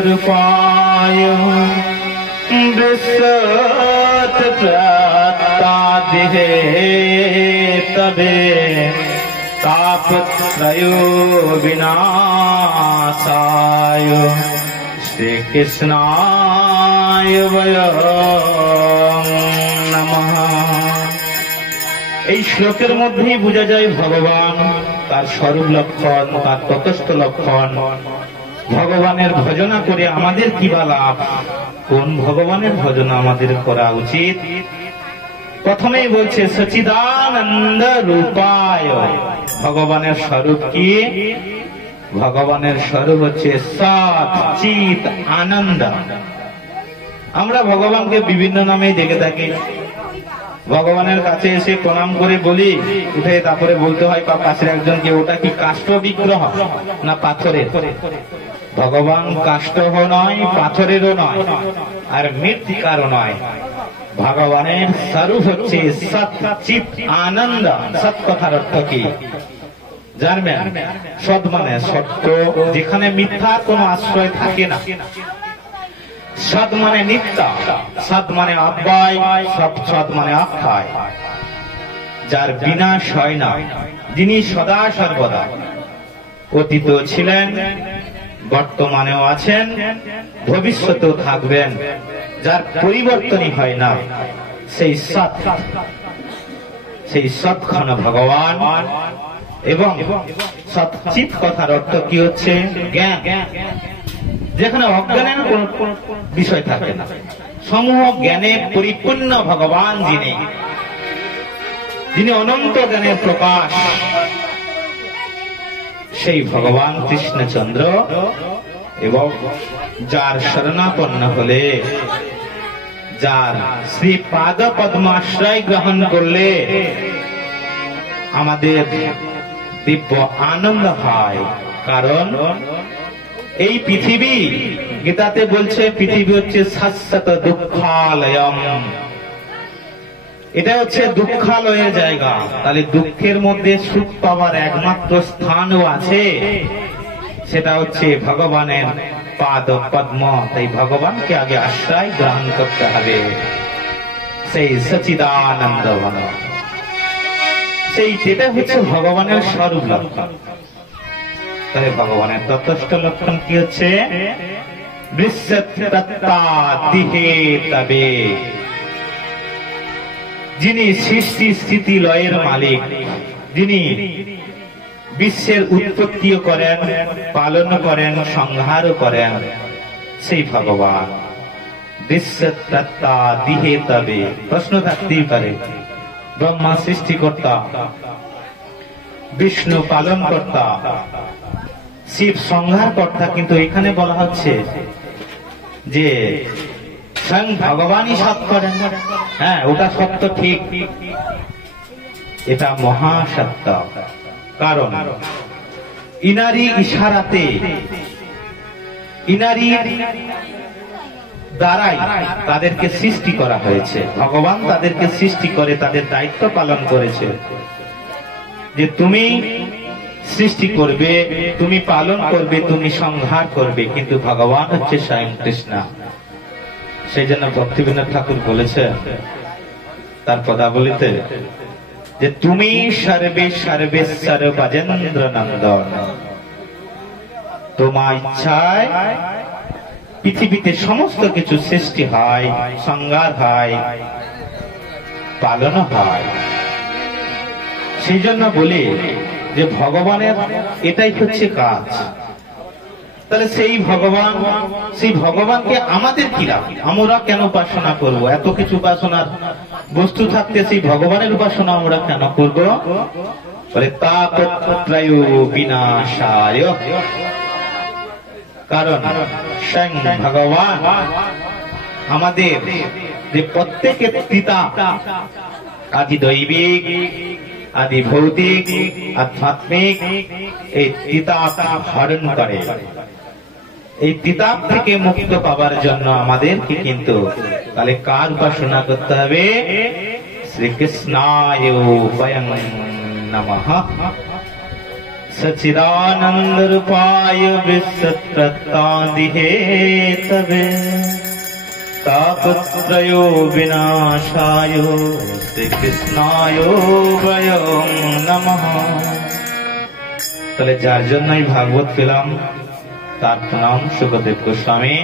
रूपाय विश्वत्प्राप्तादिहे तबे तापत्रयो विनाशाय श्री कृष्णाय वयं नमः। এই শ্লোকের মধ্যেই বোঝা যায় ভগবান তার স্বরূপ লক্ষণ, তার ততস্থ লক্ষণ। ভগবানের ভজনা করে আমাদের কি বা লাভ, কোন ভগবানের ভজনা আমাদের করা উচিত? প্রথমেই বলছে সচিদানন্দ রূপায়। ভগবানের স্বরূপ কি? ভগবানের স্বরূপ হচ্ছে সৎ চিত আনন্দ। আমরা ভগবানকে বিভিন্ন নামে ডেকে থাকি। ভগবানের কাছে এসে প্রণাম করে বলি, উঠে তারপরে বলতে হয় পাশের একজনকে, ওটা কি কাষ্ঠ বিগ্রহ না পাথরের? ভগবান কাষ্ঠহ নয়, পাথরেরও নয়, আর মৃত্তিকারও নয়। ভগবানের স্বরূপ হচ্ছে সৎ চিত আনন্দ। সৎ কথার অর্থ কি জানবেন? সৎ মানে সত্য, যেখানে মিথ্যার কোনো আশ্রয় থাকে না। সৎ মানে নিত্য, সৎ মানে অব্যয়, সৎ মানে অক্ষয়, যার বিনাশ হয় না, যিনি সদা সর্বদা অতীত ছিলেন, বর্তমানেও আছেন, ভবিষ্যতেও থাকবেন, যার পরিবর্তনই হয় না, সেই সৎক্ষণ ভগবান। এবং সৎচিত কথার অর্থ কি হচ্ছে? জ্ঞান, যেখানে অজ্ঞানের কোন বিষয় থাকে না। সমূহ জ্ঞানে পরিপূর্ণ ভগবান যিনি অনন্ত জ্ঞানের প্রকাশ, সেই ভগবান কৃষ্ণচন্দ্র। এবং যার শরণাপন্ন হলে, যার শ্রী পাদ পদ্মাশ্রয় গ্রহণ করলে আমাদের দিব্য আনন্দ হয়। কারণ এই পৃথিবী, গীতাতে বলছে পৃথিবী হচ্ছে শাশ্বত দুঃখালয়ম। এটা হচ্ছে দুঃখালয়ের জায়গা। তাহলে দুঃখের মধ্যে সুখ পাওয়ার একমাত্র স্থানও আছে, সেটা হচ্ছে ভগবানের পাদ পদ্ম। তাই ভগবানকে আগে আশ্রয় গ্রহণ করতে হবে। সেই সচিদানন্দ ঘন, যেটা হচ্ছে ভগবানের স্বরূপ লক্ষণ। তাহলে ভগবানের ততস্থ লক্ষণ কি হচ্ছে? তবে যিনি সৃষ্টি স্থিতি লয়ের মালিক, যিনি বিশ্বের উৎপত্তিও করেন, পালন করেন, সংহারও করেন, সেই ভগবান বিশ্বত্তা দিহে। তবে প্রশ্ন থাকতেই পারে, ব্রহ্মা সৃষ্টিকর্তা, বিষ্ণু পালন কর্তা, শিব সংহার কর্তা, কিন্তু এখানে বলা হচ্ছে যে স্বয়ং ভগবানই সব করেন। হ্যাঁ, ওটা সত্য, ঠিক, এটা মহাসত্য। কারণ ইনারি ইশারাতে, ইনারি দ্বারাই তাদেরকে সৃষ্টি করা হয়েছে। ভগবান তাদেরকে সৃষ্টি করে তাদের দায়িত্ব পালন করেছে যে তুমি সৃষ্টি করবে, তুমি পালন করবে, তুমি সংহার করবে। কিন্তু ভগবান হচ্ছে স্বয়ং কৃষ্ণ। সেই জন্য ভক্তিবিনোদ ঠাকুর বলেছে তার পদাবলিতে যে তুমি সর্বে সর্বেশ্বর ব্রজেন্দ্র নন্দন। তোমার ইচ্ছায় পৃথিবীতে সমস্ত কিছু সৃষ্টি হয়, সংহার হয়, পালন হয়। সেই জন্য বলি যে ভগবানের এটাই হচ্ছে কাজ। তাহলে সেই ভগবানকে আমাদের কি লাভ? আমরা কেন উপাসনা করব? এত কিছু উপাসনার বস্তু থাকতে সেই ভগবানের উপাসনা আমরা কেন করব? বলে তাপত্রয় বিনাশায়। কারণ স্বয়ং ভগবান আমাদের যে প্রত্যেকের পিতা, আদি দৈবিক, আদি ভৌতিক, আধ্যাত্মিক, এই তিতাপ হরণ করে। এই তিতাপ থেকে মুক্ত পাবার জন্য আমাদেরকে কিন্তু তাহলে কার উপাসনা করতে হবে? শ্রীকৃষ্ণায় বয়ং নমঃ। सच्चिदानंद रूपाय विश्वत्रतादिहेतवे तापत्रयो विनाशाय শ্রীকৃষ্ণায় বয়ং নমঃ। তাহলে যার জন্যই ভাগবত পেলাম তার নাম সুখদেব গোস্বামী।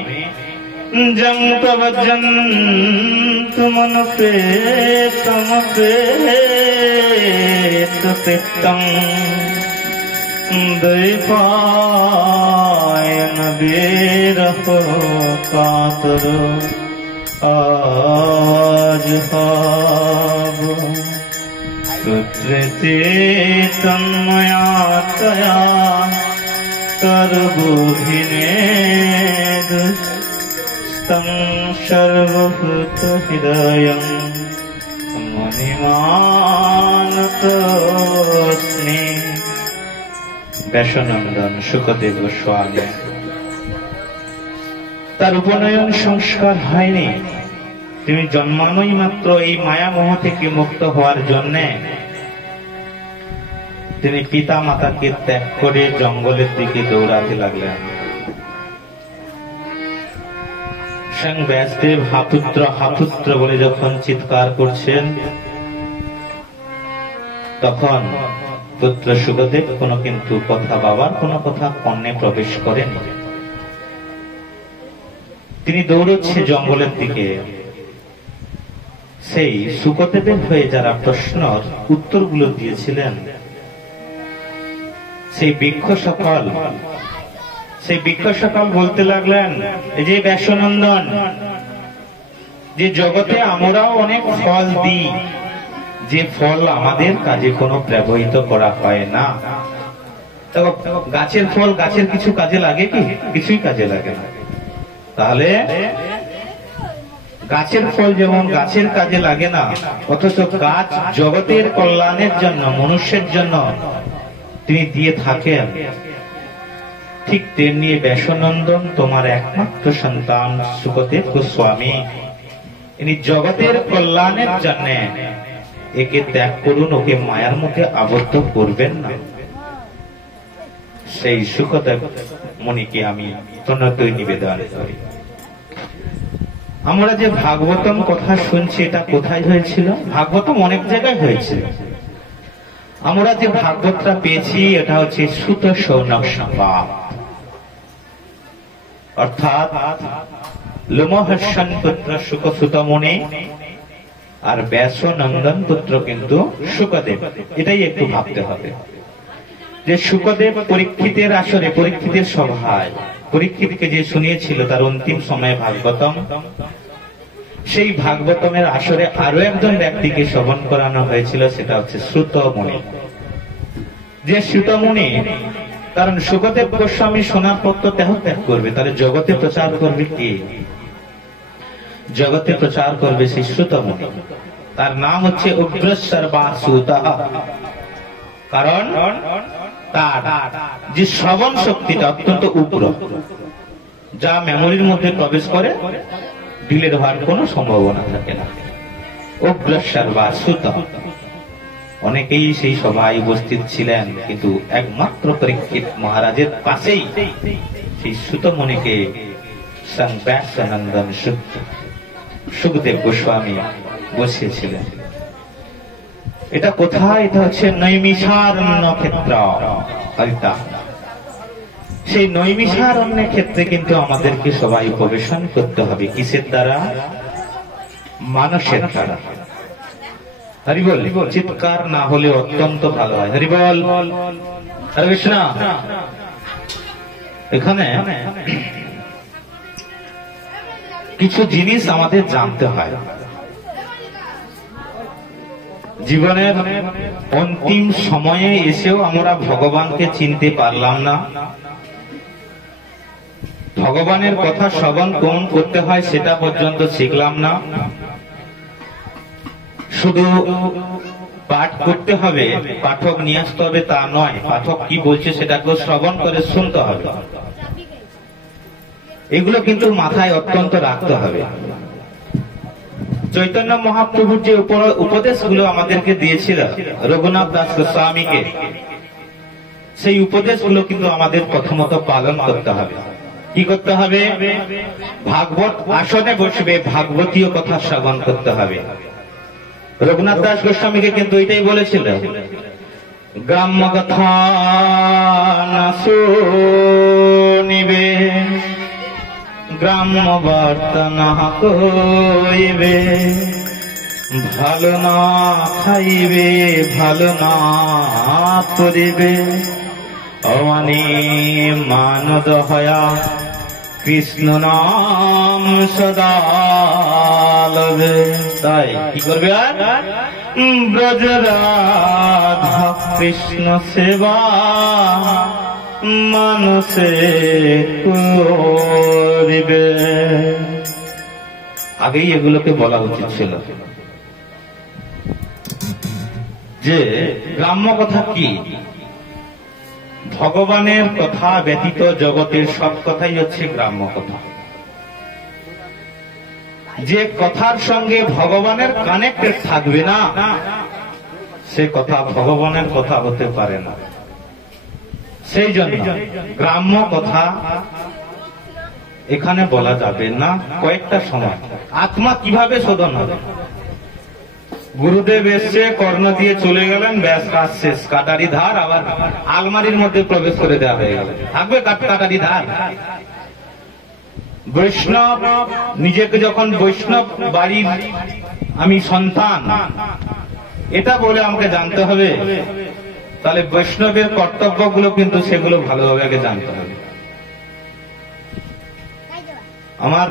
জং তব জন্তু মনপেতমপেতং দ্বৈপায়ন বিরহ কাতর আজ হাব পুত্রতে তন্ময়া তয়া করবুভিনে দুস্তং সর্বভূত হৃদয়ং মণিমানতোস্মি। ব্যাসনন্দন সুখদেব গোস্বামী, তার উপনয়ন সংস্কার হয়নি। তিনি জন্মানোই মাত্র এই মায়ামোহ থেকে মুক্ত হওয়ার জন্য তিনি পিতা মাতাকে ত্যাগ করে জঙ্গলের দিকে দৌড়াতে লাগলেন। স্বয়ং ব্যাসদেব হাপুত্র হাপুত্র বলে যখন চিৎকার করছেন, তখন পুত্র সুখদেব কোনো কিন্তু কথা, বাবার কোনো কথা কর্ণে প্রবেশ করেনি। তিনি দৌড়চ্ছে জঙ্গলের দিকে। সেই সুখদেবের হয়ে যারা প্রশ্নর উত্তরগুলো দিয়েছিলেন, সেই বৃক্ষ সকল বলতে লাগলেন, এই যে ব্যাসনন্দন, যে জগতে আমরাও অনেক ফল দিই, যে ফল আমাদের কাজে কোনো ব্যবহৃত করা হয় না। গাছের ফল গাছের কিছু কাজে লাগে কি? কিছুই কাজে লাগে না। তাহলে গাছের ফল যেমন গাছের কাজে লাগে না, অথচ গাছ জগতের কল্যাণের জন্য, মনুষ্যের জন্য তিনি দিয়ে থাকেন, ঠিক তেমনি ব্যাসনন্দন তোমার একমাত্র সন্তান সুখদেব গোস্বামী, ইনি জগতের কল্যাণের জন্য একে ত্যাগ করুন, ওকে মায়ার মধ্যে আবদ্ধ করবেন না। সেই সুখদেব মুনিকে আমি প্রণতই নিবেদন করি। আমরা যে ভাগবতম কথা শুনছি, এটা কোথায় হয়েছিল? ভাগবতম অনেক জায়গায় হয়েছিল। আমরা যে ভাগবতটা পেয়েছি, এটা হচ্ছে সুত শৌনক সংবাদ, অর্থাৎ লোমহর্ষণ পুত্র সুখসুত মুনি আর ব্যাসনন্দন পুত্র কিন্তু সুখদেব। এটাই একটু ভাবতে হবে যে সুখদেব পরীক্ষিতের আসরে, পরীক্ষিতের সভায় পরীক্ষিতকে যে শুনিয়েছিল তার অন্তিম সময়ে ভাগবতম, সেই ভাগবতমের আসরে আরো একজন ব্যক্তিকে শ্রবণ করানো হয়েছিল, সেটা হচ্ছে শ্রুতমুনি। যে শ্রুতমুনি, কারণ সুখদেব গোস্বামী শোনার পর তো দেহ ত্যাগ করবে, তাহলে জগতে প্রচার করবে কি? জগতে প্রচার করবে সেই শ্রুতমুনি। তার নাম হচ্ছে উগ্রশ্বর বা সুতা, কারণ তার যে শ্রবণ শক্তিটা অত্যন্ত উগ্র, যা মেমোরির মধ্যে প্রবেশ করে ডিলেট হওয়ার কোন সম্ভাবনা থাকে না। উগ্রশ্বর বা সুত। অনেকেই সেই সভায় উপস্থিত ছিলেন, কিন্তু একমাত্র পরীক্ষিত মহারাজের পাশেই সেই সুতমুনিকে ব্যাসানন্দন সুখদেব গোস্বামী বসিয়েছিলেন। এটা কোথায়? এটা হচ্ছে নৈমিষারণ্য ক্ষেত্র। সেই নৈমিষারণ্য ক্ষেত্রে কিন্তু আমাদেরকে সবাই প্রবেশন করতে হবে। কিসের দ্বারা? মানুষের দ্বারা। হরিবল। চিৎকার না হলে অত্যন্ত ভালো হয়। হরিবল, হরে কৃষ্ণ। এখানে কিছু জিনিস আমাদের জানতে হয়। জীবনের অন্তিম সময়ে এসেও আমরা ভগবানকে চিনতে পারলাম না। ভগবানের কথা শ্রবণ কোন করতে হয় সেটা পর্যন্ত শিখলাম না। শুধু পাঠ করতে হবে, পাঠক নিয়ে আসতে হবে তা নয়, পাঠক কি বলছে সেটাকে শ্রবণ করে শুনতে হবে। এগুলো কিন্তু মাথায় অত্যন্ত রাখতে হবে। চৈতন্য মহাপ্রভুর যে উপদেশগুলো আমাদেরকে দিয়েছিল রঘুনাথ দাস গোস্বামীকে, সেই উপদেশগুলো কিন্তু আমাদের প্রথমত পালন করতে হবে। কি করতে হবে? ভাগবত আসনে বসবে ভাগবতীয় কথা শ্রবণ করতে হবে। রঘুনাথ দাস গোস্বামীকে কিন্তু এটাই বলেছিল, গ্রাম্য কথা না শুনিবে, গ্রাম্য বার্তা না কইবে, ভালো না খাইবে, ভালো না করিবে, অমানি মানদ হয়া কৃষ্ণ নাম সদা লবে। তাই কি করবে? আর ব্রজরাধা কৃষ্ণ সেবা মানুষে করিবে। আগেই এগুলোকে বলা উচিত ছিল যে গ্রাম্য কথা কি? ভগবানের কথা ব্যতীত জগতের সব কথাই হচ্ছে গ্রাম্য কথা। যে কথার সঙ্গে ভগবানের কানেক্টেড থাকবে না, সে কথা ভগবানের কথা হতে পারে না। সেই জন্য গ্রাম্য কথা এখানে বলা যাবে না। কয়েকটা সময় আত্মা কিভাবে শোধন হবে? গুরুদেব এসছে, কর্ণ দিয়ে চলে গেলেন, ব্যাস কাজ শেষ। কাটারি ধার আবার আলমারির মধ্যে প্রবেশ করে দেওয়া হয়ে গেল। থাকবে কাটারি ধার? বৈষ্ণব নিজেকে যখন বৈষ্ণব বাড়ির আমি সন্তান এটা বলে আমাকে জানতে হবে, তাহলে বৈষ্ণবের কর্তব্যগুলো কিন্তু সেগুলো ভালোভাবে আগে জানতে হবে। আমার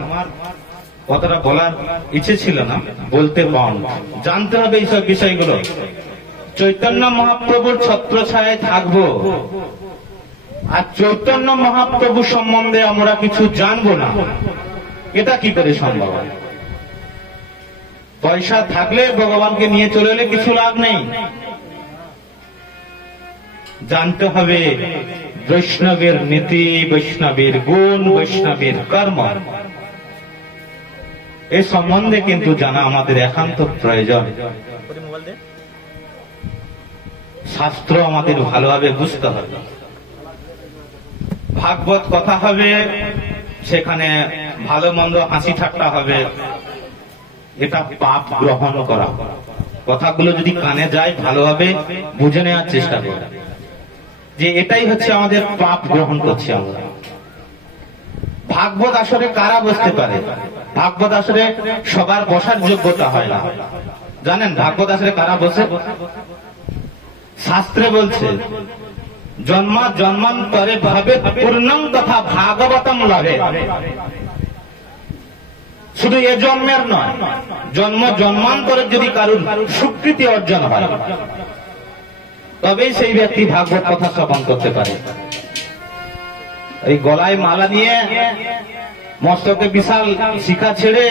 কথাটা বলার ইচ্ছে ছিল না, বলতে পারব। জানতে হবে এইসব বিষয়গুলো। চৈতন্য মহাপ্রভুর ছত্রছায়ায় থাকবো, আর চৈতন্য মহাপ্রভু সম্বন্ধে আমরা কিছু জানবো না, এটা কি করে সম্ভব? পয়সা থাকলে ভগবানকে নিয়ে চলে এলে কিছু লাভ নেই। জানতে হবে বৈষ্ণবের নীতি, বৈষ্ণবের গুণ, বৈষ্ণবের কর্ম। এই সম্বন্ধে কিন্তু জানা আমাদের একান্ত প্রয়োজন। শাস্ত্র আমাদের ভালোভাবে বুঝতে হবে। ভাগবত কথা হবে, সেখানে ভালো মন্দ হাসি ঠাট্টা হবে, এটা পাপ গ্রহণ করা। কথাগুলো যদি কানে যায় ভালোভাবে বুঝে নেওয়ার চেষ্টা করা যে এটাই হচ্ছে আমাদের পাপ গ্রহণ করছি আমরা। ভাগবত আসরে কারা বসতে পারে? ভাগবত আসরে সবার বসার যোগ্যতা হয় না, জানেন? ভাগবত আসরে কারা বসে? শাস্ত্রে বলছে জন্মান্তরে ভাবে পূর্ণম তথা ভাগবতম লাভে। শুধু এ জন্মের নয়, জন্মান্তরে যদি কারুর স্বীকৃতি অর্জন হয় তবেই সেই ব্যক্তি ভাগবত কথা শ্রবণ করতে পারে। এই গলায় মালা নিয়ে মস্তকে বিশাল শিখা ছেড়ে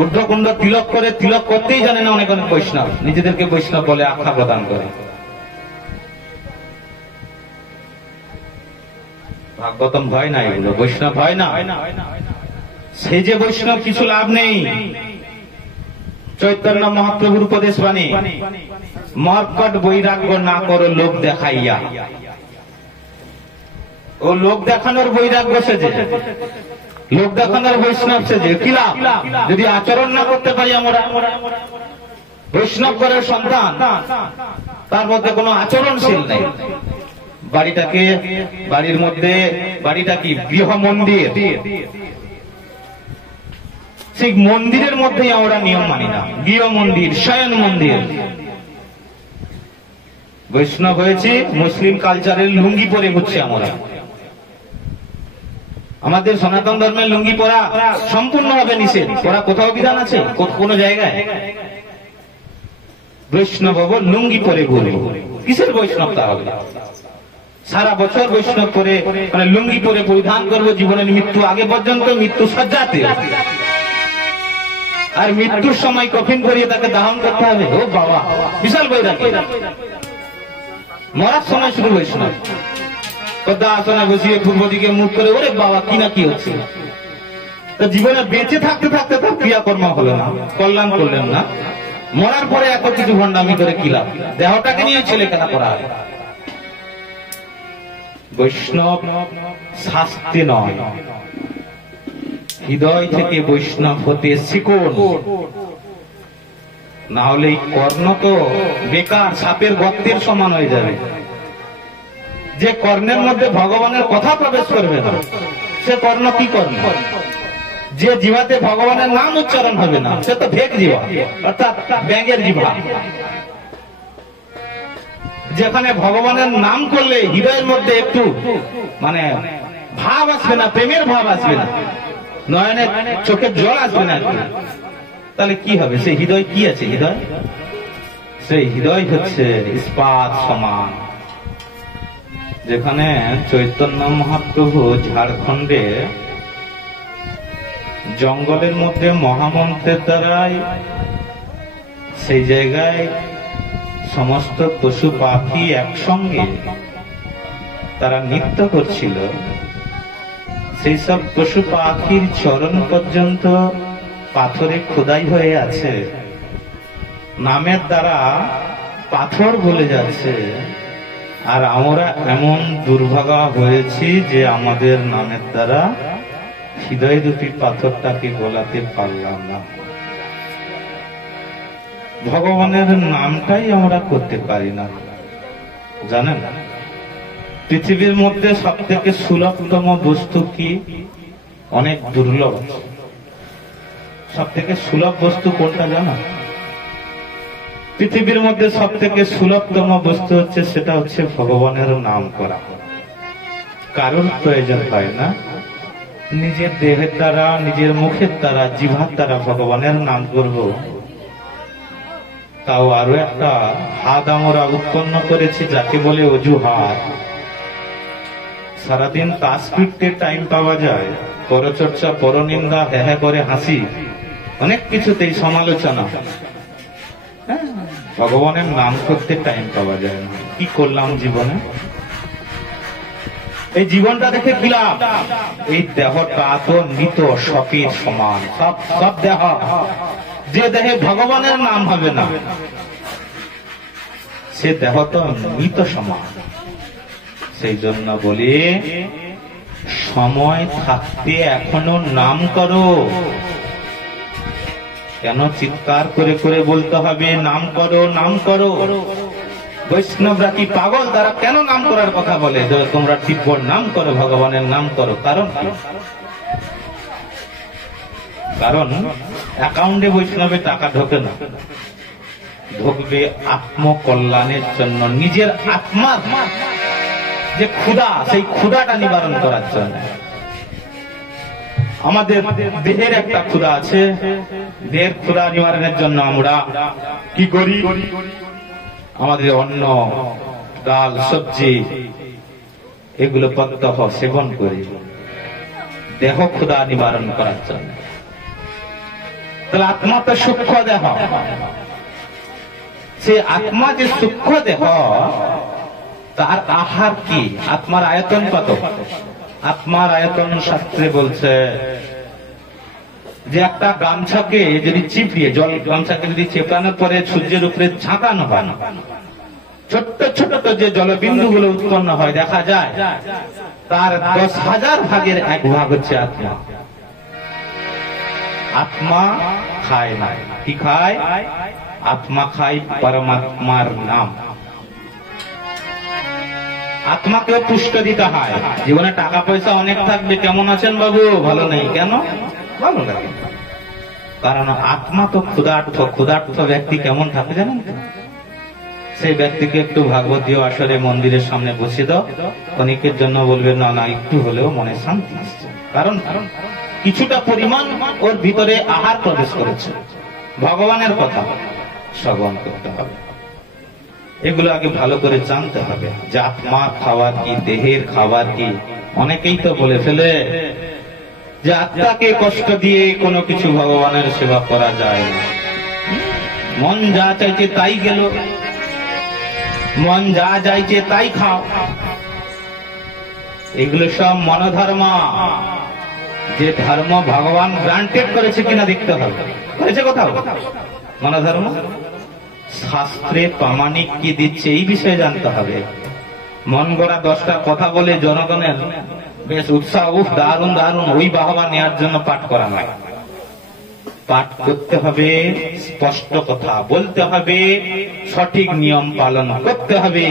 ঊর্ধ্বকুণ্ড তিলক করে, তিলক করতেই জানে না অনেক অনেক বৈষ্ণব, নিজেদেরকে বৈষ্ণব বলে আখ্যা প্রদান করে। ভাগবতম ভয় না, এগুলো বৈষ্ণব ভয় না। সেই যে বৈষ্ণব কিছু লাভ নেই। চৈতন্য মহাপ্রভুর উপদেশ বাণী, মর্কট বৈরাগ্য না করো লোক দেখাইয়া। ও লোক দেখানোর বৈরাগ্য সেজে, লোক দেখানোর বৈষ্ণব সেজে কি লাভ? যদি আচরণ না করতে পারি আমরা। বৈষ্ণব করার সন্তান, তার মধ্যে কোনো আচরণশীল নেই। বাড়িটাকে, বাড়ির মধ্যে বাড়িটা কি গৃহ মন্দির, সেই মন্দিরের মধ্যেই আমরা নিয়ম মানি না। গৃহ মন্দির, শয়ন মন্দির। বৈষ্ণব হয়েছে, মুসলিম কালচারের লুঙ্গি পরে ঘুরছি আমরা। আমাদের সনাতন ধর্মের লুঙ্গি পরা সম্পূর্ণভাবে নিষেধ। পরা কোথাও বিধান আছে? কোন জায়গায়? বৈষ্ণব হবো, লুঙ্গি পরে ঘুরবো। কিসের বৈষ্ণব তাহলে? সারা বছর বৈষ্ণব করে মানে লুঙ্গি পরে পরিধান করবো জীবনের মৃত্যু আগে পর্যন্ত, মৃত্যু সজ্জাতে। আর মৃত্যুর সময় কফিন করিয়ে তাকে দাহন করতে হবে। ও বাবা, বিশাল বৈরাগ্য। মরার সময় শুধু বৈষ্ণব, পদ্মা আসনে বসিয়ে পূর্ব দিকে মুখ করে, ওরে বাবা কি না কি হচ্ছে। তো জীবনে বেঁচে থাকতে থাকতে তার ক্রিয়াকর্ম হলো না, কল্যাণ করলেন না। মরার পরে এত কিছু ভণ্ডামি করে কি লাভ? দেহটাকে নিয়ে ছেলে কেনা করা হয়। বৈষ্ণব শাস্তি নয়, হৃদয় থেকে বৈষ্ণব হতে শিখুন। না হলে এই কর্ণ তো বেকার, সাপের গর্তের সমান হয়ে যাবে। যে কর্ণের মধ্যে ভগবানের কথা প্রবেশ করবে না, সে কর্ণ কি কর্ণ? যে জিভাতে ভগবানের নাম উচ্চারণ হবে না, সে তো ভেক জিভা, অর্থাৎ ব্যাঙের জিভা। যেখানে ভগবানের নাম করলে হৃদয়ের মধ্যে একটু মানে ভাব আসবে না, প্রেমের ভাব আসবে না, নয়নে চোখে জল আসবে না, তাহলে কি হবে? সেই হৃদয় কি আছে? হৃদয়, সেই হৃদয় হচ্ছে ইস্পাত সমান। যেখানে চৈতন্য মহাপ্রভু ঝাড়খণ্ডে জঙ্গলের মধ্যে মহামন্ত্রের দ্বারাই সেই জায়গায় সমস্ত পশু পাখি একসঙ্গে তারা নৃত্য করছিল, সেই সব পশু পাখির চরণ পর্যন্ত পাথরে খোদাই হয়ে আছে, নামের দ্বারা পাথর বলে যাচ্ছে। আর আমরা এমন দুর্ভাগা হয়েছি যে আমাদের নামের দ্বারা হৃদয় রূপী পাথরটাকে গলাতে পারলাম না। ভগবানের নামটাই আমরা করতে পারি না, জানেন? পৃথিবীর মধ্যে সব থেকে সুলভতম বস্তু কি? অনেক দুর্লভ। সব থেকে সুলভ বস্তু কোনটা জানো? পৃথিবীর মধ্যে সব থেকে সুলভতম বস্তু হচ্ছে, সেটা হচ্ছে ভগবানের নাম করা। কারোর প্রয়োজন হয় না, নিজের দেহের দ্বারা, নিজের মুখের দ্বারা, জিভার দ্বারা ভগবানের নাম করব। তাও আরো একটা হাত আমরা উৎপন্ন করেছি, যাকে বলে অজুহাত। সারাদিন তাস ফিরতে টাইম পাওয়া যায়, পরচর্চা, পরনিন্দা, হ্যাঁ করে হাসি, অনেক কিছুতেই সমালোচনা। ভগবানের নাম করতে টাইম পাওয়া যায় না। কি করলাম জীবনে? এই জীবনটা দেখে কি লাভ? এই দেহটা তো মৃত সপের সমান। সব দেহ, যে দেহে ভগবানের নাম হবে না, সে দেহ তো মৃত সমান। সেই জন্য বলি, সময় থাকতে এখনো নাম করো। কেন চিৎকার করে করে বলতে হবে নাম করো, নাম করো? বৈষ্ণবরা কি পাগল? তারা কেন নাম করার কথা বলে? তোমরা দিব্যর নাম করো, ভগবানের নাম করো। কারণ কি? কারণ অ্যাকাউন্টে বৈষ্ণবের টাকা ঢোকে না, ঢুকবে আত্মকল্যাণের জন্য, নিজের আত্মার যে ক্ষুধা, সেই ক্ষুধাটা নিবারণ করার জন্য। আমাদের দেহের একটা ক্ষুধা আছে, দেহের ক্ষুধা নিবারণের জন্য আমরা কি করি? আমাদের অন্ন, ডাল, সবজি, এগুলো প্রত্যহ সেবন করি দেহ ক্ষুধা নিবারণ করার জন্য। তাহলে আত্মা তো সূক্ষ্ম দেহ, সে আত্মা যে সূক্ষ্ম দেহ, তার আহার কি? আত্মার আয়তন কত? আত্মার আয়তন শাস্ত্রে বলছে যে একটা গামছাকে যদি চিপিয়ে, গামছাকে যদি চেপানোর পরে সূর্যের উপরে ঝাঁকানো হয়, ছোট্ট ছোট যে জলবিন্দু গুলো উৎপন্ন হয়, দেখা যায় তার 10,000 ভাগের 1 ভাগ হচ্ছে আত্মা। আত্মা খায় না। কি খায়? আত্মা খায় পরমাত্মার নাম। আত্মাকেও পুষ্ট দিতে হয়। জীবনে টাকা পয়সা অনেক থাকবে, কেমন আছেন বাবু? ভালো নেই। কেন? ভালো লাগে। কারণ আত্মা তো ক্ষুধার্ত। ক্ষুধার্ত ব্যক্তি কেমন থাকে জানেন? সেই ব্যক্তিকে একটু ভাগবতীয় আসরে মন্দিরের সামনে বসে দাও, ক্ষণিকের জন্য বলবে না না, একটু হলেও মনে শান্তি আসছে। কারণ কিছুটা পরিমাণ ওর ভিতরে আহার প্রবেশ করেছে। ভগবানের কথা শ্রবণ করতে হবে। এগুলো আগে ভালো করে জানতে হবে যে আত্মার খাবার কি, দেহের খাবার কি। অনেকেই তো বলে ফেলে যে আত্মাকে কষ্ট দিয়ে কোনো কিছু ভগবানের সেবা করা যায় না। মন যা চাইছে তাই গেল, মন যা চাইছে তাই খাও। এগুলো সব মনোধর্ম। যে ধর্ম ভগবান গ্রান্টেড করেছে কিনা দেখতে হবে। করেছে কোথাও মনোধর্ম? শাস্ত্রে প্রামাণিক কি দিচ্ছে এই বিষয়ে জানতে হবে। মন গড়া 10টা কথা বলে জনগণের বেশ উৎসাহ, দারুণ দারুণ, ওই বাহবা নেওয়ার জন্য পাঠ করা নয়। পাঠ করতে হবে, স্পষ্ট কথা বলতে হবে, সঠিক নিয়ম পালন করতে হবে,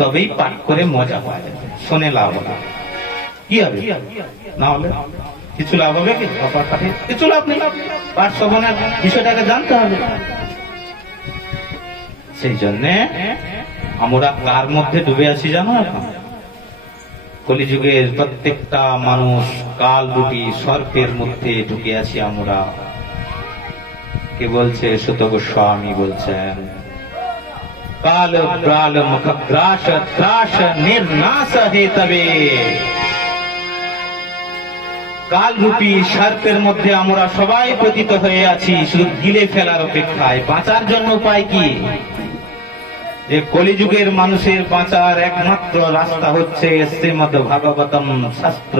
তবেই পাঠ করে মজা পাওয়া যাবে। শুনে লাভ হবে, কি হবে? না হলে কিছু লাভ হবে কি? কিছু লাভ নেই। পাঠ শ্রবণের বিষয়টাকে জানতে হবে। সেই জন্য আমরা কার মধ্যে ডুবে আছি জানো? এখন কলিযুগের প্রত্যেকটা মানুষ কাল রূপী সর্পের মধ্যে ঢুকে আছি আমরা। কে বলছে? সুত গোস্বামী বলছেন, কাল প্রাল মুখ গ্রাস ত্রাস নির্নাশ হেতবে। কাল রূপী সর্পের মধ্যে আমরা সবাই পতিত হয়ে আছি, শুধু গিলে ফেলার অপেক্ষায়। বাঁচার জন্য উপায় কি? যে কলিযুগের মানুষের বাঁচার একমাত্র রাস্তা হচ্ছে শ্রীমদ্ ভাগবতম শাস্ত্র।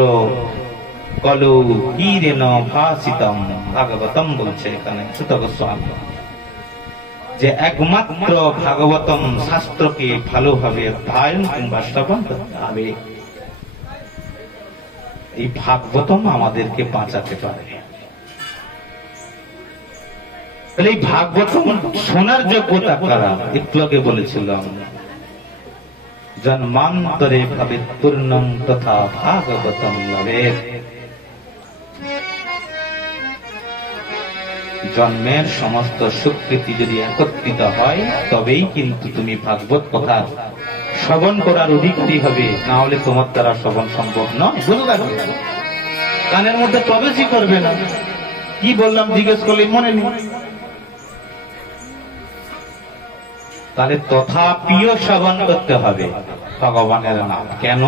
কলু কীরেন ভাসিতম ভাগবতম বলছে এখানে সুত গোস্বামী, যে একমাত্র ভাগবতম শাস্ত্রকে ভালোভাবে অধ্যয়ন কিংবা শ্রবণ করতে হবে। এই ভাগবতম আমাদেরকে বাঁচাতে পারে। এই ভাগবতম শোনার যোগ্যতা কারা? একটু আগে বলেছিলাম, জন্মান্তরে ভাবে পূর্ণম তথা ভাগবতম লাভের। জন্মের সমস্ত স্বীকৃতি যদি একত্রিত হয়, তবেই কিন্তু তুমি ভাগবত কথা শ্রবণ করার অধিকারী হবে। না হলে তোমার দ্বারা শ্রবণ সম্ভব নয়। বুঝতে পারবে? কানের মধ্যে প্রবেশই করবে না। কি বললাম জিজ্ঞেস করলে মনে নেই। তাহলে তথাপিও শ্রবণ করতে হবে ভগবানের নাম। কেন?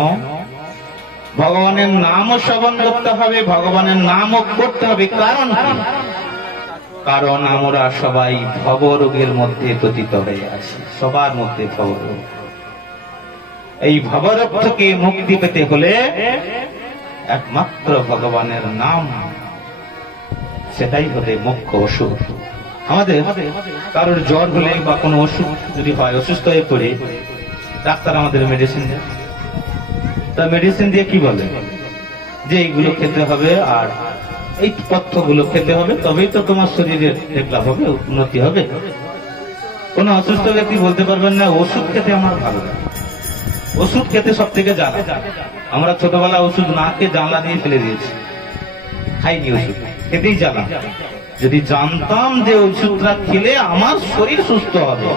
ভগবানের নামও শ্রবণ করতে হবে, ভগবানের নামও করতে হবে। কারণ কি? কারণ আমরা সবাই ভবরোগের মধ্যে পতিত হয়ে আছি। সবার মধ্যে ভবরোগ। এই ভবরোগ থেকে মুক্তি পেতে হলে একমাত্র ভগবানের নাম, সেটাই হলে মুখ্য ওষুধ। আমাদের কারোর জ্বর হলে বা কোনো অসুখ যদি হয়, অসুস্থ হয়ে পড়ে, ডাক্তার আমাদের মেডিসিন দেয়। তা মেডিসিন দিয়ে কি বলে? যে এইগুলো খেতে হবে আর এই পথ্যগুলো খেতে হবে, তবেই তো তোমার শরীরের ডেভেলপ হবে, উন্নতি হবে। কোন অসুস্থ ব্যক্তি বলতে পারবেন না ওষুধ খেতে আমার ভালো লাগে। ওষুধ খেতে সব থেকে জ্বালা। আমরা ছোটবেলা ওষুধ না খেয়ে জানলা দিয়ে ফেলে দিয়েছি, খাইনি ওষুধ, খেতেই জ্বালা। যদি জানতাম যে ওষুধটা খেলে আমার শরীর সুস্থ হবে,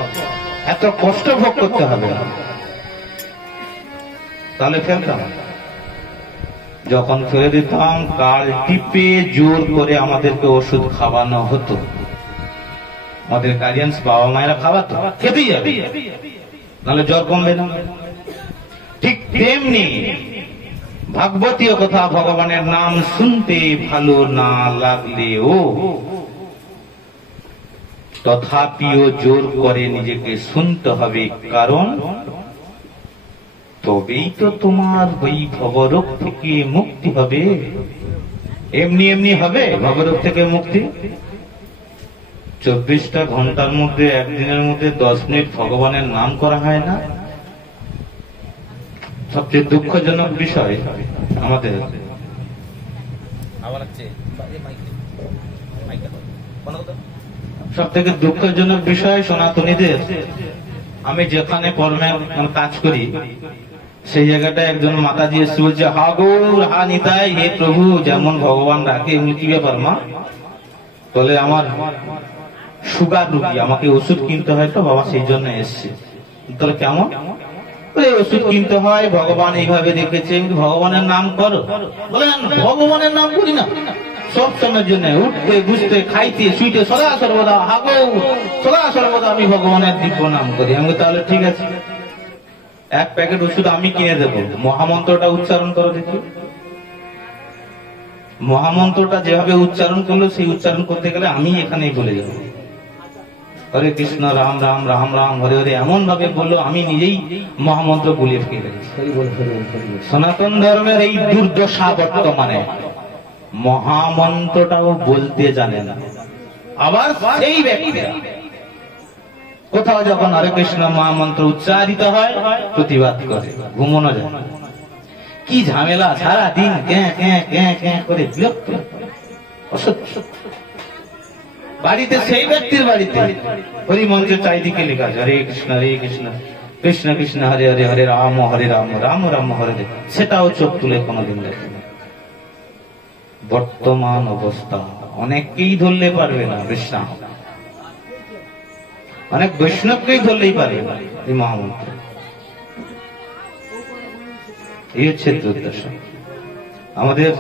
এত কষ্ট ভোগ করতে হবে না, তাহলে ফেলতাম। যখন ফেলে দিতাম, কাল টিপে জোর করে আমাদেরকে ওষুধ খাওয়ানো হতো। আমাদের গার্জিয়ান্স, বাবা মায়েরা খাওয়াতো, খেতেই যাবে, নাহলে জ্বর কমবে না। ঠিক তেমনি ভাগবতীয় কথা, ভগবানের নাম শুনতে ভালো না লাগলেও তথাপিও জোর করে নিজেকে শুনতে হবে। কারণ তবেই তো তোমার ওই ভবরোগ থেকে মুক্তি হবে। এমনি এমনি হবে ভবরোগ থেকে মুক্তি? 24টা ঘন্টার মধ্যে, একদিনের মধ্যে 10 মিনিট ভগবানের নাম করা হয় না? সবচেয়ে দুঃখজনক বিষয় আমাদের, সব থেকে দুঃখজনক বিষয় সনাতনীদের, আমি যেখানে কর্মে কাজ করি সেই জায়গাটায় একজন মাতাজি এসে বলছে, হা গৌর হা নিতাই, হে প্রভু, যেমন ভগবান রাখে এমনি কি ব্যাপার মা? বলে আমার সুগার রুগী, আমাকে ওষুধ কিনতে হয় তো বাবা, সেই জন্য এসছে। তাহলে কেমন? ওষুধ কিনতে হয়, ভগবান এইভাবে রেখেছে, ভগবানের নাম করো। বলেন ভগবানের নাম করি না, সব সময়ের জন্য উঠতে বুঝতে খাইতে শুইতে সদা সর্বদা হা গৌর, সদা সর্বদা আমি ভগবানের দিব্য নাম করি। আমি তাহলে ঠিক আছে, এক প্যাকেট ওষুধ আমি কিনে দেবো, মহামন্ত্রটা উচ্চারণ করো দেখি। মহামন্ত্রটা যেভাবে উচ্চারণ করলো, সেই উচ্চারণ করতে গেলে আমি এখানেই বলে যাবো হরে কৃষ্ণ রাম রাম রাম রাম হরে হরে, এমন ভাবে বললো আমি নিজেই মহামন্ত্র বলিয়ে ফেলে গেছি। সনাতন ধর্মের এই দুর্দশা বর্তমানে, মহামন্ত্রটাও বলতে জানে না। আবার সেই ব্যক্তিরা কোথাও যখন হরে কৃষ্ণ মহামন্ত্র উচ্চারিত হয় প্রতিবাদ করে, ঘুমানো যায়। কি ঝামেলা, সারাদিন ক্যাঁ ক্যাঁ ক্যাঁ ক্যাঁ করে বিরক্ত, অসহ্য। বাড়িতে সেই ব্যক্তির বাড়িতে হরি মন্ত্রের চারিদিকে লেখা আছে হরে কৃষ্ণ কৃষ্ণ কৃষ্ণ হরে হরে, হরে রাম রাম রাম হরে হরে, সেটাও চোখ তুলে কোনোদিন দেখেনি। বর্তমান অবস্থা অনেককেই ধরলে পারবে না বৈষ্ণব, অনেক বৈষ্ণবকেই ধরলেই পারবে না এই মহামন্ত্র। এই হচ্ছে দুর্দশা আমাদের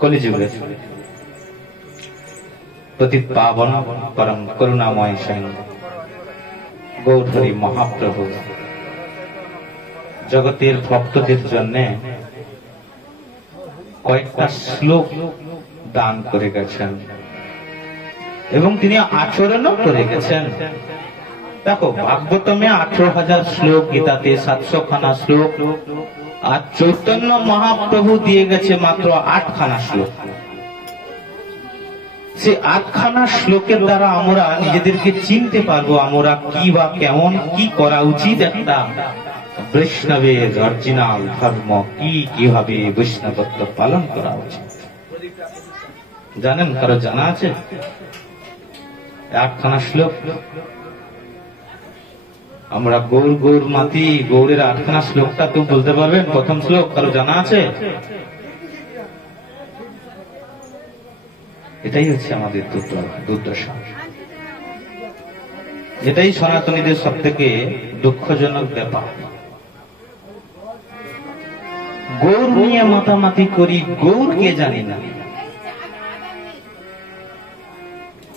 কলিযুগের। পতিত পাবন পরম করুণাময় স্বয়ং গৌরহরি মহাপ্রভু জগতের ভক্তদের জন্য কয়েকটা শ্লোক দান করে গেছেন এবং তিনি আচরণও করে গেছেন। দেখো, ভাগবতমে 18,000 শ্লোক, গীতাতে 700 খানা শ্লোক, আর চৈতন্য মহাপ্রভু দিয়ে গেছে মাত্র 8 খানা শ্লোক। সেই 8 খানা শ্লোকের দ্বারা আমরা নিজেদেরকে চিনতে পারবো আমরা কি বা কেমন, কি করা উচিত, একটা বৈষ্ণবের অরিজিনাল ধর্ম কি, কিভাবে বৈষ্ণবত্ব পালন করা উচিত। জানেন, কারো জানা আছে? 8 খানা শ্লোক। আমরা গৌর গৌর মাতি, গৌরের 8 খানা শ্লোকটা তো বলতে পারবেন? প্রথম শ্লোক কারো জানা আছে? এটাই হচ্ছে আমাদের দুর্দশা, এটাই সনাতনীদের সব থেকে দুঃখজনক ব্যাপার। গৌর নিয়ে মাতামাতি করি, গৌরকে জানি না।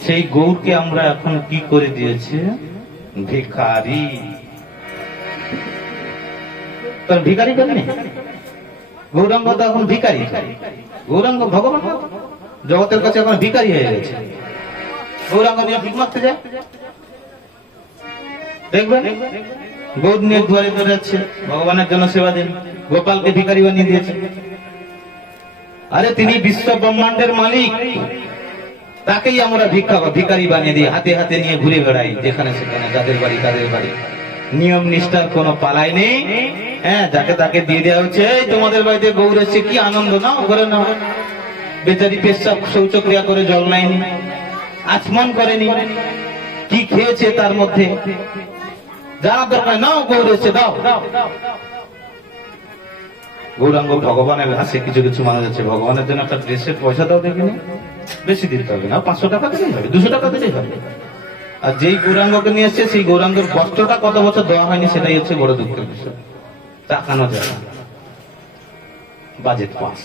সেই গৌরকে আমরা এখন কি করে দিয়েছে? ভিখারি। ভিখারি কেন? গৌরাঙ্গ তো এখন ভিখারি, গৌরাঙ্গ ভগবান জগতের কাছে এখন ভিখারি হয়ে গেছে। গৌরাঙ্গ নিয়ে ভিক মারতে যায়, দেখবেন গৌর নিয়ে দুয়ারে দুয়ারে যাচ্ছে, ভগবানের জন্য সেবা দেন। গোপালকে ভিখারি বানিয়ে দিয়েছে। আরে তিনি বিশ্ব ব্রহ্মাণ্ডের মালিক, তাকেই আমরা ভিখারি বানিয়ে দিই, হাতে হাতে নিয়ে ঘুরে বেড়াই যেখানে সেখানে, যাদের বাড়ি তাদের বাড়ি। নিয়ম নিষ্ঠার কোনো পালাই নেই। হ্যাঁ, যাকে তাকে দিয়ে দেওয়া হচ্ছে, তোমাদের বাড়িতে গৌর এসছে, কি আনন্দ, নাও করে নাও। বেচারি পেশাব শৌচক্রিয়া করে জল নাইনি, আচমন করেনি, কি খেয়েছে তার মধ্যে, যারা দরকার নাও গৌর এসছে দাও। গৌরাঙ্গ ভগবানের কাছে কিছু কিছু মানুষ আছে, ভগবানের জন্য একটা ড্রেসের পয়সা দাও, দেখিনি, বেশি দিতে হবে না, 500 টাকা দিলেই হবে, 200 টাকা দিলেই হবে। আর যেই গৌরাঙ্গকে নিয়ে এসছে, সেই গৌরাঙ্গের কষ্টটা কত বছর দেওয়া হয়নি, সেটাই হচ্ছে বড় দুঃখের বিষয়। তাকানো যায় না, বাজেট পাস।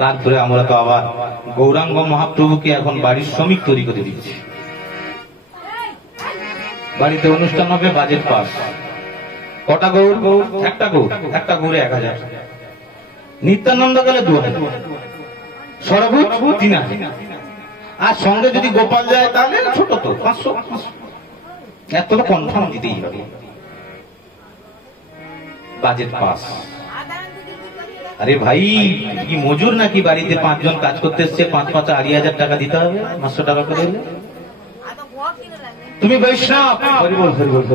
তারপরে আমরা তো আবার গৌরাঙ্গ মহাপ্রভুকে এখন বাড়ির শ্রমিক তৈরি করে দিচ্ছি। বাড়িতে অনুষ্ঠান হবে, বাজেট পাস। কটা গৌর? একটা গৌর, একটা গৌরে 1000, নিত্যানন্দ গেলে 2000, সর্বোচ্চ 3000, আর সঙ্গে যদি গোপাল যায় তাহলে ছোট তো 500। এত তো কনফার্ম দিতেই হবে, বাজেট পাস। আরে ভাই, কি মজুর নাকি? বাড়িতে 5 জন কাজ করতে এসছে, 5-5 80,000 টাকা দিতে হবে, 500 টাকা করে। তুমি বৈষ্ণব,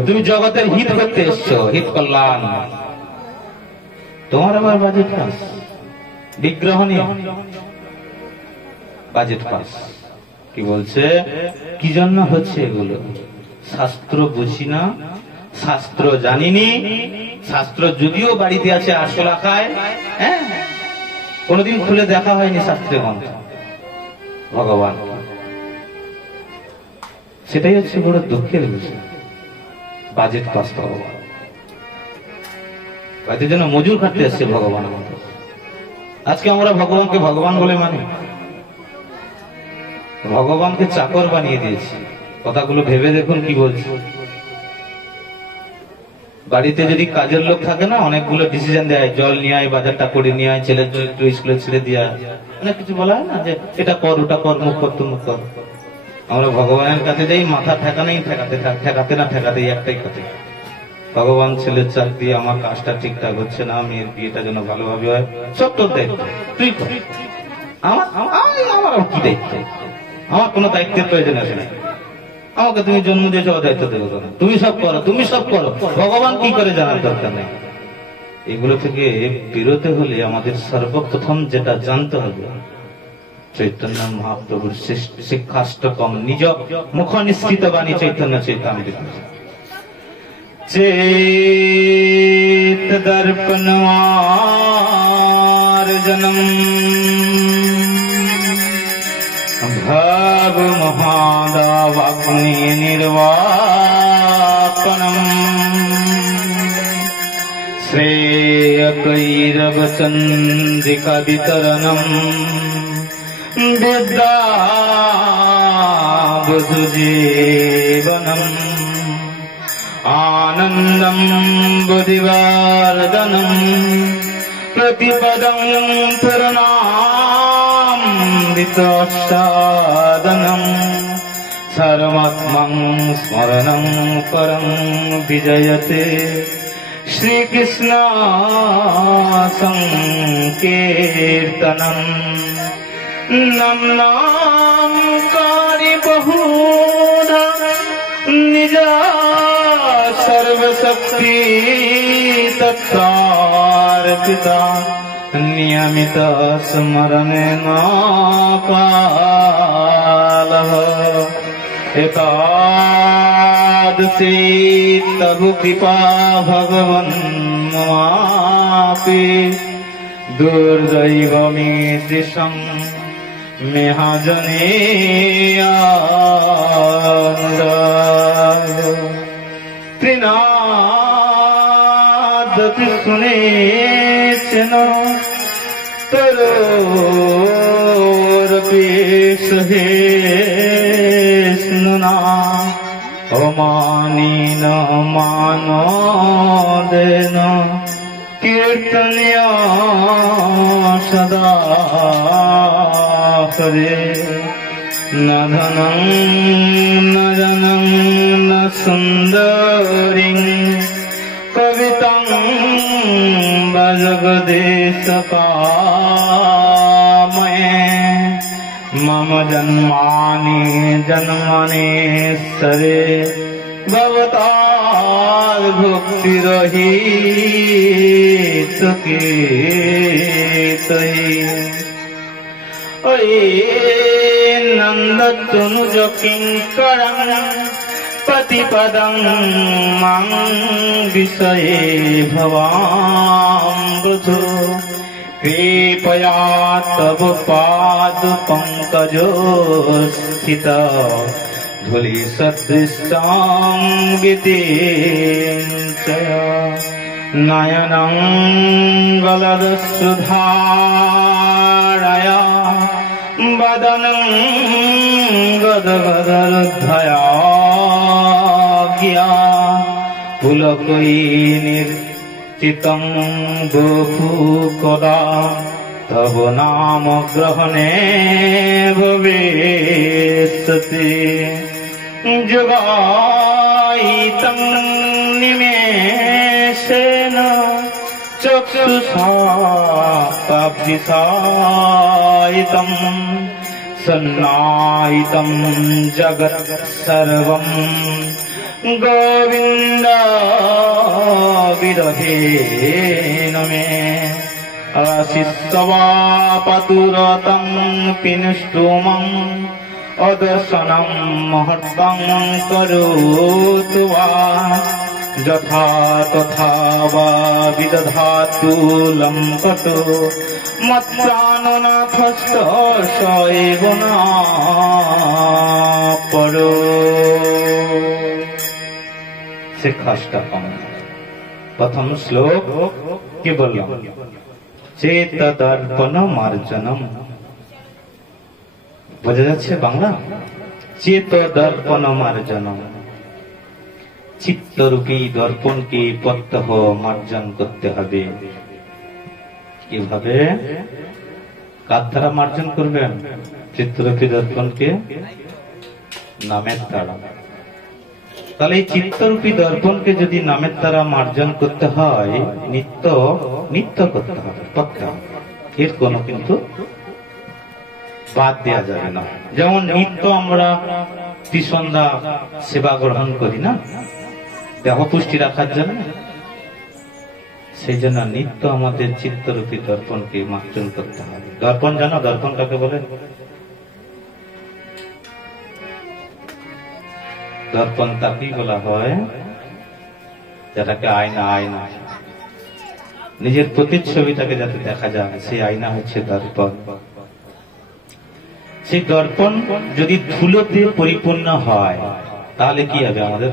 তুমি জগতের হিত করতে এসছো, হিত কল্যাণ, তোমার আবার বাজেট পাস, বিগ্রহ নিয়ে বাজেট পাস। কি বলছে? কি জন্য হচ্ছে এগুলো? শাস্ত্র বুঝি না, শাস্ত্র জানিনি। শাস্ত্র যদিও বাড়িতে আছে 800 টাকায়, হ্যাঁ, কোনদিন খুলে দেখা হয়নি শাস্ত্রে গ্রন্থ ভগবান। সেটাই হচ্ছে বড় দুঃখের বিষয়, বাজেট পাস ভগবান। বাড়িতে যেন মজুর খাটতে আসছে ভগবান আমাদের। আজকে আমরা ভগবানকে ভগবান বলে মানি, ভগবানকে চাকর বানিয়ে দিয়েছি। কথাগুলো ভেবে দেখুন কি বলছি। বাড়িতে যদি কাজের লোক থাকে না, অনেকগুলো ডিসিশন দেয়, জল নিয়ে আয়, বাজারটা করে নিয়ে আয়, ছেলের একটু স্কুলে ছেড়ে দিয়ে আয়, অনেক কিছু বলা হয় না, যে এটা কর, ওটা কর, মুখ কর, মুখ কর। আমরা ভগবানের কাছে যাই, মাথা ঠেকানেই ঠেকাতে না ঠেকাতে একটাই কথা, ভগবান ছেলের চাকরি, আমার কাজটা ঠিকঠাক হচ্ছে না, মেয়ের বিয়েটা যেন ভালোভাবে হয়, সব তোর দায়িত্ব, তুই কর। আমার কি দায়িত্ব? আমার কোনো দায়িত্বের প্রয়োজন আছে না। আমাকে তুমি জন্ম দিয়েছো, দায়িত্ব দেবো না, তুমি সব করো, তুমি সব করো, ভগবান কি করে জানার দরকার নেই। এগুলো থেকে বেরোতে হলে আমাদের সর্বপ্রথম যেটা জানতে হবে, চৈতন্য মহাপ্রভুর শিক্ষাষ্টকম নিজ মুখ নিঃসৃত বাণী চৈতন্য চৈতামৃত। চেত দর্পণমার্জনম ভাব মহাদাবাগ্নি নির্বাপনম শ্রেয়কৈরব চন্দ্রিকা বিতরণম বিদ্যাবধূজীবনম आनन्दं बुद्धिवर्धनं प्रतिपदं पूर्णामृतसाधनं सर्वात्मं स्मरणं परं विजयते श्रीकृष्ण संकीर्तनं नम्नां कारि बहुधा निजा सर्वशक्ति तत्तार्पिता नियमित स्मरणेन कालः एतादृशी तव कृपा भगवन् ममापि दुर्दैवमीदृशं मेहाजनेया त्रिनादपि सुनेचन तरोरपि सहेस्नुना अमानेन मानोदेन कीर्तन्या सदा हरे न धनं न जनं न सुन्दरीं कवितां जगदेशकामये मम जन्मानि जन्मनेश्वरे भवताद्भुक्तिरहित कीर्तये अये नन्दतनुज किङ्करं प्रतिपदं मां विषये भवाम्बुधो कृपया तव पादपङ्कजो स्थित धूलिसदृशां वितेञ्चय नयनं गलदश्रुधारया वदनं गदगदरुद्धया पुलकैर्निर्चितं गोपू तव नाम ग्रहणे भवेत्सति जुगायितं निमेषेण चक्षुषा काब्दिसायितं सन्नायितं जगत् सर्वं गोविन्द विदधेन मे आशिष्टवापतुरतं पिनुष्टुमम् अदर्शनं महत्तं करोतु वा यथा तथा वा विदधातु लम्पटो मत्प्राणनाथश्च स एव न परो। शिक्षाष्टकम् प्रथम श्लोक की बोललाम চেতদর্পণ মার্জনম। বোঝা যাচ্ছে বাংলা? চেতদর্পণ মার্জনম, চিত্তরূপী দর্পণকে প্রত্যহ মার্জন করতে হবে। কিভাবে, কার দ্বারা মার্জন করবেন? চিত্তরূপী দর্পণকে নামের দ্বারা। তাহলে এই চিত্তরূপী দর্পণকে যদি নামের দ্বারা মার্জন করতে হয়, নিত্য নিত্য করতে হবে, এর কোনো কিন্তু বাদ দেওয়া যাবে না। যেমন নিত্য আমরা ত্রিসন্ধ্যা সেবা গ্রহণ করি না, দেহ পুষ্টি রাখার জন্য। সেই জন্য নিত্য আমাদের চিত্তরূপী দর্পণকে মার্জন করতে হবে। দর্পণ জানো দর্পণ কাকে বলে? দর্পণ তাকেই বলা হয় যেটাকে আয়না, আয়না নিজের প্রতিচ্ছবিটাকে যাতে দেখা যায়, সেই আয়না হচ্ছে দর্পণ। সেই দর্পণ যদি ধুলোতে পরিপূর্ণ হয় তাহলে কি হবে? আমাদের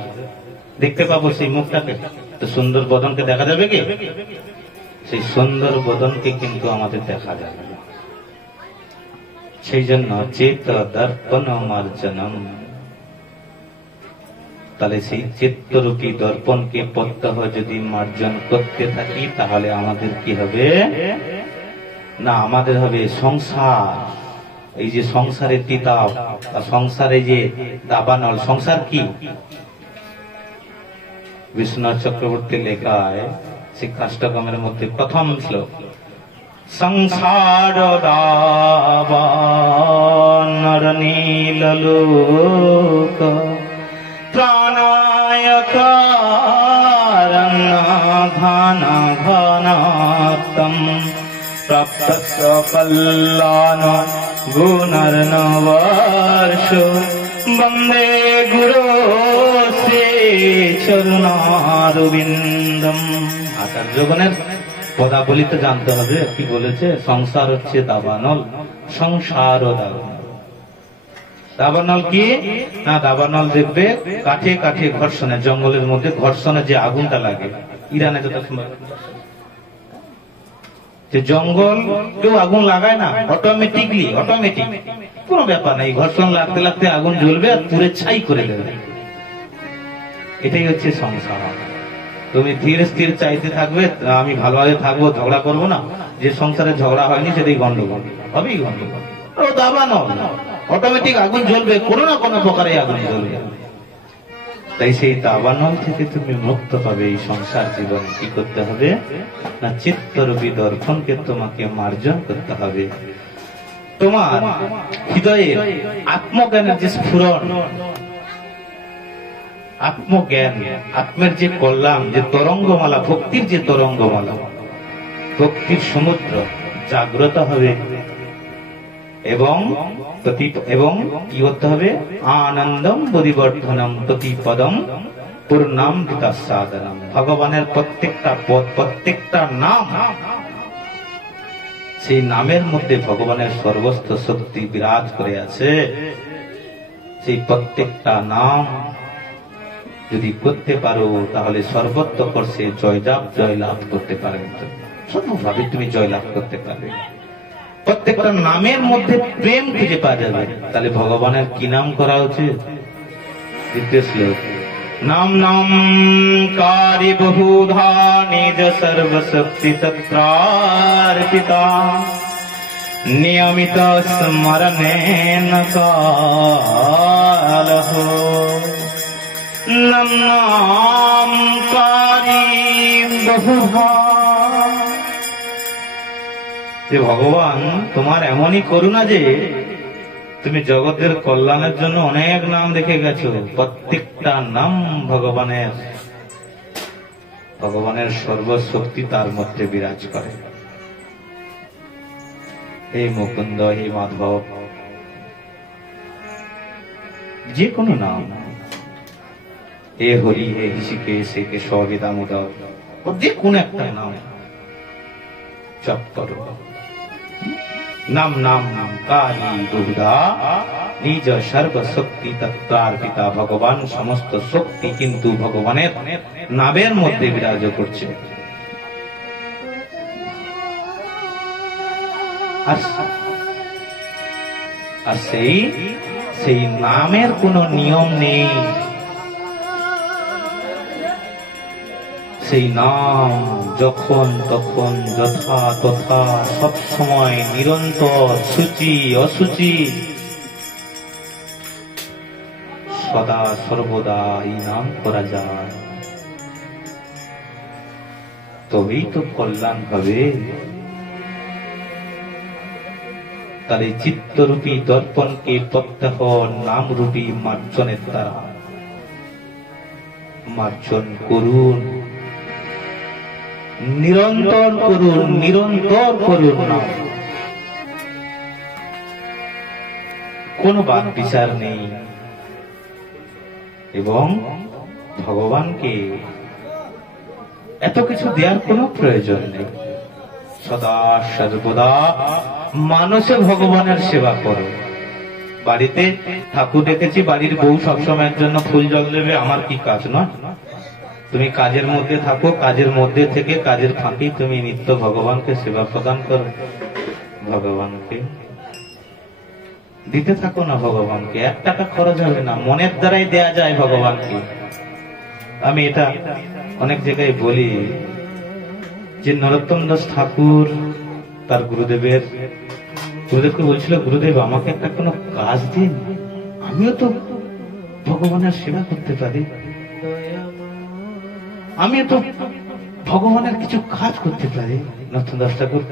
দেখতে পাবো সেই মুখটাকে, তো সুন্দর বদনকে দেখা যাবে কি? সেই সুন্দর বদনকে কিন্তু আমাদের দেখা যাবে না। সেই জন্য চেত দর্পণ মার্জনম, তাহলে সেই চিত্তরূপী দর্পণকে প্রত্যহ যদি মার্জন করতে থাকি তাহলে আমাদের কি হবে না? আমাদের হবে সংসার, এই যে সংসারের তিতাব, সংসারে যে দাবানল। সংসার কি? বিশ্বনাথ চক্রবর্তী লেখায় শিক্ষাষ্টকমের মধ্যে প্রথম শ্লোক, সংসার দাবানর নীললোক ত্রাণায় কারণ ঘন ঘনাত্ম প্রাপ্ত কল্যাণ গুণর্ণবর্ষ বন্দে গুরু শ্রী চরণারবিন্দম। আচার্যগণের পদাবলিতে জানতে হবে কি বলেছে। সংসার হচ্ছে দাবানল, সংসার দাবানল। দাবানল কি না? দাবানল দেখবে কাঠে কাঠে ঘর্ষণে, জঙ্গলের মধ্যে ঘর্ষণে যে আগুনটা লাগে, ইরানে যত যে জঙ্গল কেউ আগুন লাগায় না, অটোমেটিকলি, অটোমেটিক, কোনো ব্যাপার নাই, ঘর্ষণ লাগতে লাগতে আগুন জ্বলবে আর পুরে ছাই করে দেবে। এটাই হচ্ছে সংসার। তুমি ধীরে স্থির চাইতে থাকবে আমি ভালোভাবে থাকবো, ঝগড়া করবো না, যে সংসারে ঝগড়া হয়নি সেটাই গন্ডগোল, হবেই গন্ডগোল। ও দাবানল, অটোমেটিক আগুন জ্বলবে, কোনো না কোনো প্রকারে আগুন জ্বলবে। তাই সেই দাবানল থেকে তুমি মুক্ত পাবে এই সংসার জীবনে। কি করতে হবে না? চিত্তরূপী দর্পণকে তোমাকে মার্জন করতে হবে। তোমার হৃদয়ে আত্মজ্ঞানের যে স্ফুরণ, আত্মজ্ঞান, আত্মের যে কল্যাণ, যে তরঙ্গমালা, ভক্তির যে তরঙ্গমালা, ভক্তির সমুদ্র জাগ্রত হবে। এবং কি করতে হবে? আনন্দম পরিবর্ধনম প্রতিপদম পূর্ণাম বিকাশাদনম। ভগবানের প্রত্যেকটা পদ, প্রত্যেকটা নাম, সেই নামের মধ্যে ভগবানের সর্বস্ব শক্তি বিরাজ করে আছে। সেই প্রত্যেকটা নাম যদি করতে পারো তাহলে সর্বত্রকর্ষে জয়লাভ করতে পারবে, সর্বভাবে তুমি জয়লাভ করতে পারবে। প্রত্যেকটা নামের মধ্যে প্রেম খুঁজে পাওয়া যাবে। তাহলে ভগবানের কি নাম করা উচিত? দ্বিতীয় শ্লোক, নাম নাম কারি বহুধা নিজ সর্বশক্তি তত্রার্পিতা নিয়মিত স্মরণেন কালহ। নাম নাম কারি বহুধা, যে ভগবান তোমার এমনই করুণা যে তুমি জগতের কল্যাণের জন্য অনেক নাম রেখে গেছো। প্রত্যেকটা নাম ভগবানের, ভগবানের সর্বশক্তি তার মধ্যে বিরাজ করে। হে মুকুন্দ, হে মাধব, যে কোনো নাম, হে হরি, হে ঋষিকেশ, হে কেশব, হে দামোদর, যে কোনো একটা নাম জপ করো। নাম নাম নাম কারি বহুধা নিজ সর্বশক্তি তত্রার্পিতা। ভগবান সমস্ত শক্তি কিন্তু ভগবানের নামের মধ্যে বিরাজ করছে। আর সেই নামের কোনো নিয়ম নেই। সেই নাম যখন তখন যথা তথা সব সময় নিরন্তর সূচি অসুচি সদা সর্বদা এই নাম করা যায়, তবেই তো কল্যাণ হবে। তার এই চিত্তরূপী দর্পণকে প্রত্যহ নামরূপী মার্জনের দ্বারা মার্জন করুন, নিরন্তর করুন, নিরন্তর করুন না। কোনো বাদ বিচার নেই এবং ভগবানকে এত কিছু দেওয়ার কোনো প্রয়োজন নেই। সদা সর্বদা মানুষে ভগবানের সেবা করো। বাড়িতে ঠাকুর দেখেছি, বাড়ির বউ সবসময়ের জন্য ফুল জল দেবে, আমার কি কাজ নয়? তুমি কাজের মধ্যে থাকো, কাজের মধ্যে থেকে কাজের ফাঁকি তুমি নিত্য ভগবানকে সেবা প্রদান করো। ভগবানকে দিতে থাকো না, ভগবানকে 1 টাকা খরচ হবে না, মনের দ্বারাই দেয়া যায় ভগবানকে। আমি এটা অনেক জায়গায় বলি যে নরোত্তম দাস ঠাকুর তার গুরুদেবকে বলছিল, গুরুদেব আমাকে একটা কোনো কাজ দিন, আমিও তো ভগবানের সেবা করতে পারি, আমিও তো ভগবানের কিছু কাজ করতে পারি। নরোত্তম দাস ঠাকুর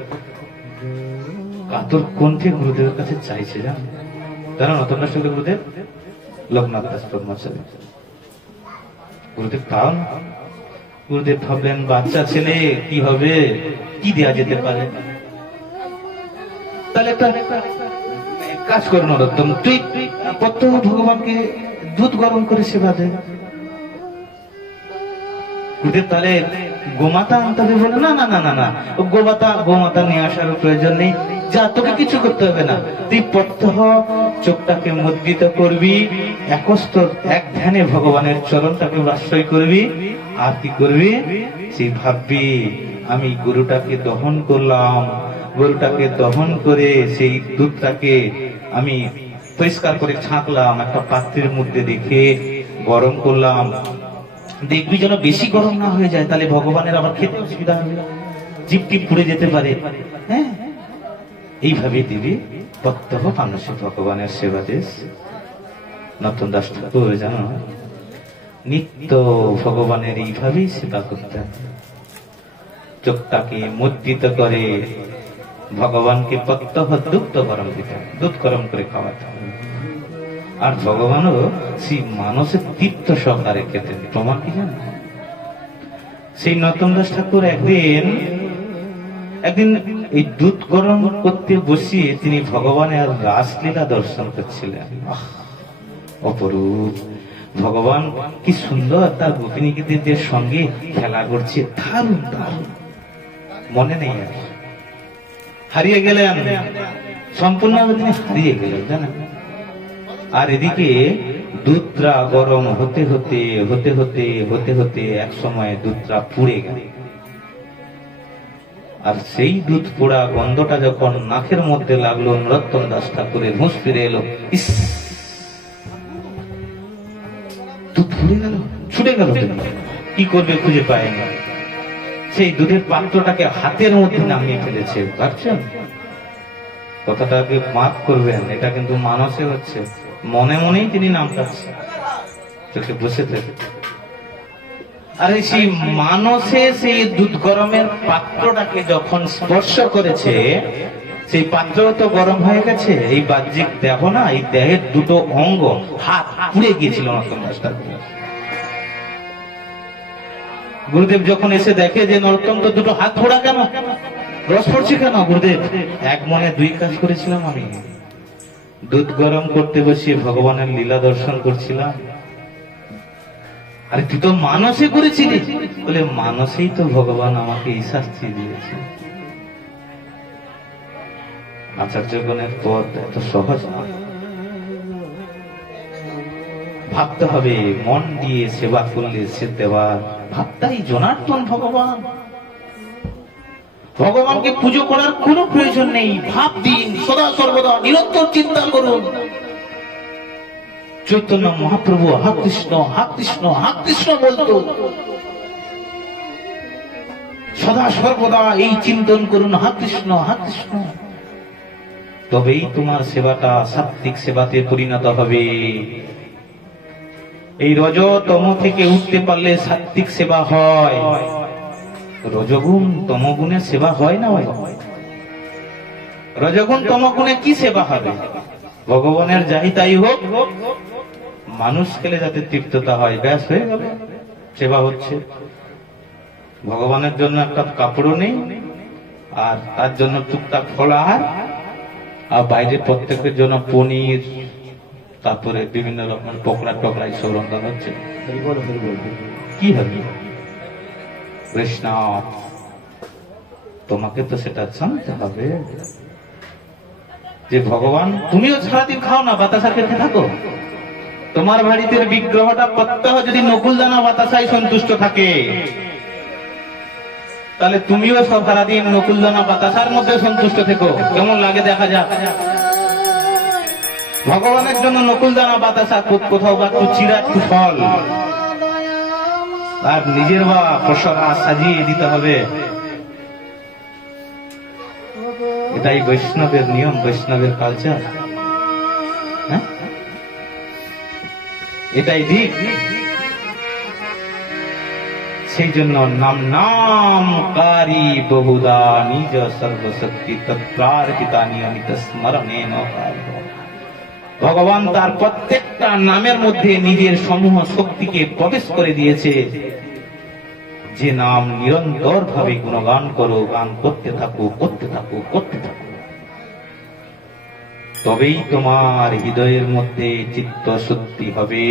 কাতর কণ্ঠে গুরুদেবের কাছে চাইছে, জানেন? নরোত্তম দাস ঠাকুর গুরুদেব লোকনাথ দাস ব্রহ্মচারী। গুরুদেব তাও না, গুরুদেব ভাবলেন বাচ্চা ছেলে, কি হবে, কি দেয়া যেতে পারে? তাহলে একটা কাজ করো নরোত্তম, তুই প্রত্যহ ভগবানকে দুধ গরম করে সেবা দে। গুরুদেব তাহলে গোমাতা আনতে হবে বলে, না না না না না, গোমাতা নিয়ে আসার প্রয়োজন নেই, যা তোকে কিছু করতে হবে না, তুই প্রত্যহ চোখটাকে মুদ্রিত করবি, এক ধ্যানে ভগবানের চরণটাকে আশ্রয় করবি, আর কি করবি, সেই ভাববি আমি গরুটাকে দহন করলাম, গরুটাকে দহন করে সেই দুধটাকে আমি পরিষ্কার করে ছাঁকলাম, একটা পাত্রের মধ্যে রেখে গরম করলাম, দেখবি যেন বেশি গরম না হয়ে যায়, তাহলে ভগবানের আবার খেতে অসুবিধা হবে, জিভ টিপ পুড়ে যেতে পারে। হ্যাঁ, এইভাবে দিবি প্রত্যহ মানুষে ভগবানের সেবা দেশ। নরোত্তম দাস ঠাকুর জানো নিত্য ভগবানের এইভাবেই সেবা করতেন, চোখটাকে মুদ্রিত করে ভগবানকে প্রত্যহ দুধ গরম দিতেন, দুধ গরম করে খাওয়াতেন। আর ভগবানও সেই মানুষের তীর্থ সহকারে খেতেন। প্রমাণ কি জানেন? সেই নরোত্তম দাস ঠাকুর একদিন এই দুধ গরম করতে বসিয়ে তিনি ভগবানের রাসলীলা দর্শন করছিলেন। অপরূপ ভগবান, কি সুন্দর তার গোপিনীদের সঙ্গে খেলা করছে, দারুণ দারুণ। মনে নেই, আর হারিয়ে গেলেন, সম্পূর্ণভাবে তিনি হারিয়ে গেলেন, জানেন? আর এদিকে দুধটা গরম হতে হতে হতে হতে হতে হতে এক সময় দুধটা পুড়ে গেল। আর সেই দুধ পোড়া গন্ধটা যখন নাকের মধ্যে লাগলো, নরোত্তম দাস ঠাকুরের হুঁশ ফিরে এলো। ইস, দুধ পুড়ে গেল, ছুটে গেল, কি করবে খুঁজে পায়নি। সেই দুধের পাত্রটাকে হাতের মধ্যে নামিয়ে ফেলেছে। ভাবছেন, কথাটাকে মাফ করবেন, এটা কিন্তু মানসে হচ্ছে, মনে মনেই তিনি নাম কাটছে, চোখে বসে থেকে। আরে সেই মানসে সেই দুধ গরমের পাত্রটাকে যখন স্পর্শ করেছে, সেই পাত্র তো গরম হয়ে গেছে, এই বাহ্যিক দেহ না, এই দেহের দুটো অঙ্গ হাত পুড়ে গিয়েছিল নরোত্তম দাস ঠাকুর। গুরুদেব যখন এসে দেখে যে নরোত্তম তো দুটো হাত পোড়া, কেন রস পড়ছে কেন? গুরুদেব, এক মনে 2 কাজ করেছিলাম, আমি দুধ গরম করতে বসিয়ে ভগবানের লীলা দর্শন করছিলাম। আরে তুই তো মানসে করেছিলি। বলে, মানসেই তো ভগবান আমাকে এই শাস্তি দিয়েছে। আচার্যগণের পথ এত সহজ নয়, ভাবতে হবে, মন দিয়ে সেবা করলে সে দেওয়ার ভাবটাই জনার্দন ভগবান। ভগবানকে পুজো করার কোনো প্রয়োজন নেই, ভাব দিন, সদা সর্বদা নিরন্তর চিন্তা করুন। চৈতন্য মহাপ্রভু হা কৃষ্ণ হা কৃষ্ণ হা কৃষ্ণ বলতো, সদা সর্বদা এই চিন্তন করুন, হা কৃষ্ণ হা কৃষ্ণ। তবেই তোমার সেবাটা সাত্বিক সেবাতে পরিণত হবে। এই রজতম থেকে উঠতে পারলে সাত্বিক সেবা হয়, রজগুণ তমগুণের সেবা হয় না। রজগুণ তমগুণে কি সেবা হবে? ভগবানের যাই তাই হোক, মানুষ খেলে যাতে তৃপ্ততা হয়, ব্যাস হয়ে গেল, সেবা হচ্ছে। ভগবানের জন্য একটা কাপড়ও নেই, আর তার জন্য টুকটাক ফলাহার, আর বাইরে প্রত্যেকের জন্য পনির, তারপরে বিভিন্ন রকমের পকড়া টকরা সব রন্ধন হচ্ছে। কি হবে? বৈষ্ণব, তোমাকে তো সেটা জানতে হবে যে ভগবান, তুমিও সারাদিন খাও না, বাতাসা খেতে থাকো। তোমার বাড়িতে বিগ্রহটা প্রত্যহ যদি নকুলদানা বাতাসায় সন্তুষ্ট থাকে, তাহলে তুমিও সব সারাদিন নকুলদানা বাতাসার মধ্যে সন্তুষ্ট থেকো। কেমন লাগে দেখা যাক। ভগবানের জন্য নকুলদানা বাতাসা, কোথাও বা একটু চিরা, একটু ফল, আর নিজের বা পসরা সাজিয়ে দিতে হবে। এটাই বৈষ্ণবের নিয়ম, বৈষ্ণবের কালচার। এটাই দিক। সেই জন্য নামকারী বহুদা নিজ সর্বশক্তি তৎপ্রার্থিতা নিয়মিত স্মরণে। ভগবান তার প্রত্যেকটা নামের মধ্যে নিজের সমূহ শক্তিকে প্রবেশ করে দিয়েছে। যে নাম নিরন্তর ভাবে গুণগান করো, গান করতে থাকো, করতে থাকো, করতে থাকো, তবেই তোমার হৃদয়ের মধ্যে চিত্ত শুদ্ধি হবে।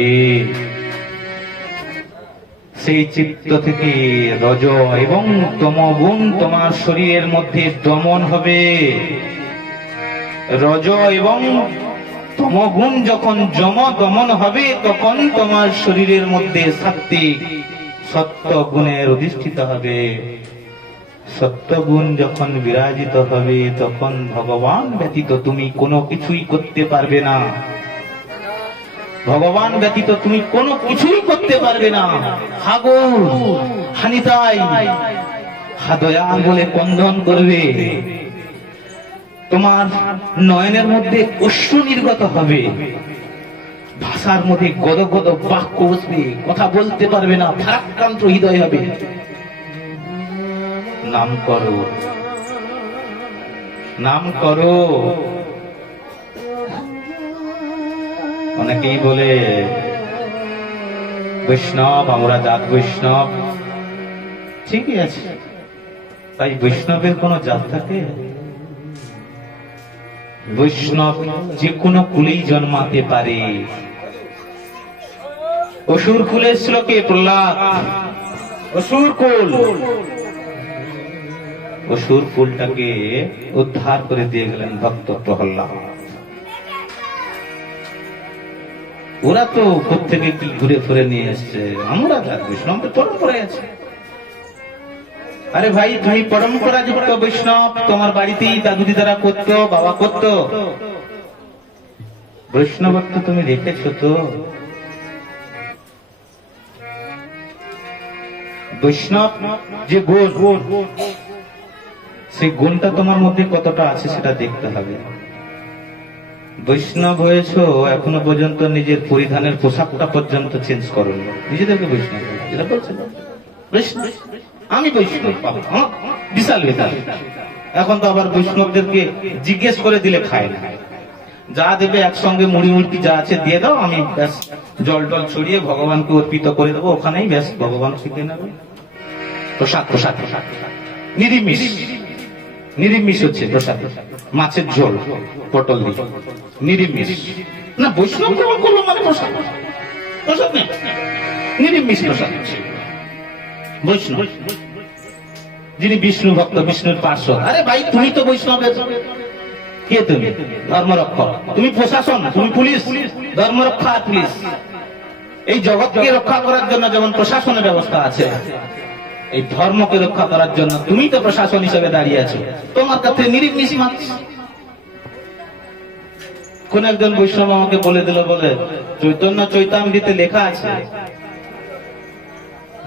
সেই চিত্ত থেকে রজ এবং তমগুণ তোমার শরীরের মধ্যে দমন হবে। রজ এবং তমগুণ যখন দমন হবে, তখন তোমার শরীরের মধ্যে সাত্ত্বিক সত্য গুণের অধিষ্ঠিত হবে। সত্যগুণ যখন বিরাজিত হবে, তখন ভগবান ব্যতীত তুমি কোনো কিছুই করতে পারবে না। ভগবান ব্যতীত তুমি কোনো কিছুই করতে পারবে না। হাগো হানিতাই হাদয়া বলে কন্দন করবে। তোমার নয়নের মধ্যে অশ্রু নির্গত হবে, ভাষার মধ্যে গদগদ বাক্য বসবে, কথা বলতে পারবে না, ভারাক্রান্ত হৃদয় হবে। নাম করো, নাম করো। অনেকেই বলে বৈষ্ণব, আমরা জাত বৈষ্ণব। ঠিকই আছে, তাই বৈষ্ণবের কোন জাত থাকে? বৈষ্ণব যে কোনো কুলেই জন্মাতে পারে। অসুর কুলে ছিল কে? প্রহ্লাদ। অসুর কুল, অসুর কুলটাকে উদ্ধার করে দিয়ে গেলেন ভক্ত প্রহ্লাদ। ওরা তো প্রত্যেকে কি ঘুরে ফিরে নিয়ে এসছে। আমরা জাত বৈষ্ণব, পরম্পরায় আছে। আরে ভাই, তুমি পরম্পরা যুক্ত বৈষ্ণব, তোমার বাড়িতেই দাদু দিদারা করতো, বাবা করতো। বৈষ্ণবত্ব তুমি রেখেছো তো? বৈষ্ণব যে গুণ, সেই গুণটা তোমার মধ্যে কতটা আছে সেটা দেখতে হবে। বৈষ্ণব হয়েছো, এখনো পর্যন্ত নিজের পরিধানের পোশাকটা পর্যন্ত চেঞ্জ করোনি, নিজেদেরকে বৈষ্ণব যেটা বলছিল। বৈষ্ণব, আমি বৈষ্ণব, বিশাল বিশাল। এখন তো আবার বৈষ্ণবদেরকে জিজ্ঞেস করে দিলে খায় না। যা দেবে একসঙ্গে মুড়ি মুড়কি যা আছে দিয়ে দাও, আমি ব্যাস জল টল ছড়িয়ে ভগবানকে অর্পিত করে দেবো, ওখানেই ব্যাস ভগবান শিখে নেবে। প্রসাদ প্রসাদ নিরামিষ, নিরামিষ হচ্ছে প্রসাদ, মাছের ঝোল, পটল দিয়ে নিরামিষ। না, বৈষ্ণব কেমন করলো মানে প্রসাদ? প্রসাদ নেই, নিরামিষ প্রসাদ হচ্ছে বৈষ্ণব। যিনি বিষ্ণু ভক্ত, বিষ্ণুর পার্শ্বদ। আরে ভাই, তুমি তো বৈষ্ণবের কে? তুমি ধর্মরক্ষক, তুমি প্রশাসন, তুমি পুলিশ। ধর্মরক্ষা পুলিশ। এই জগৎকে রক্ষা করার জন্য যেমন প্রশাসনের ব্যবস্থা আছে, এই ধর্মকে রক্ষা করার জন্য তুমি তো প্রশাসন হিসেবে দাঁড়িয়ে আছো। তোমার কাছে নিরামিষ মাছ। কোন একজন বৈষ্ণব আমাকে বলে দিল, বলে চৈতন্য চৈতামৃতে লেখা আছে,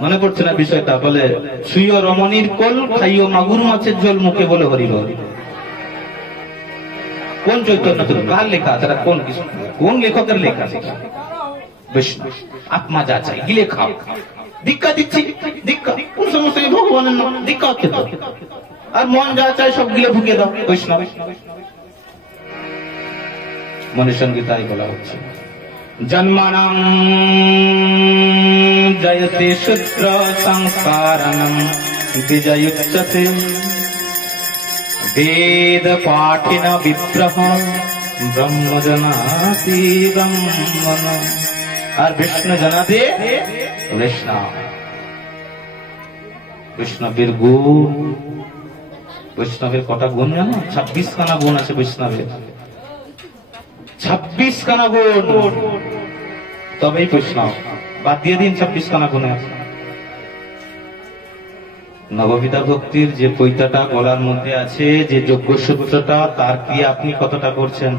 মনে পড়ছে না বিষয়টা, বলে শুইও রমণীর কোল, খাইও মাগুর মাছের ঝোল, মুখে বলে হরিব। কোন চৈতন্য? কার লেখা? তারা কোন কোন লেখকের লেখা? বৈষ্ণব আত্মা যা চাই গিলে খাও। দীক্ষা দিচ্ছি, দীক্ষা কোন সমস্যা? ভগবানের নাম দীক্ষা হচ্ছে তো। আর মন যা চায় সব গিলে ঢুকিয়ে দাও বৈষ্ণব। মনুসংগীতায় বলা হচ্ছে জন্মানাং জয়তে শূদ্র সংস্কারাণং বিজয়ুচ্যতে বেদ পাঠিন বিগ্রহ ব্রহ্ম জনাতি ব্রহ্মণ। আর বিষ্ণু জনাতে বৈষ্ণব। বৈষ্ণবের গুণ, বৈষ্ণবের কটা গুণ জানো? 26 খানা গুণ আছে বৈষ্ণবের, 26 খানা গুণ। তবেই বৈষ্ণব। বাদ দিয়ে দিন 26 খানা গুণে আছে। নববিধা ভক্তির যে পৈতাটা গলার মধ্যে আছে, যে যজ্ঞ সূত্রটা, তার কি আপনি কতটা করছেন?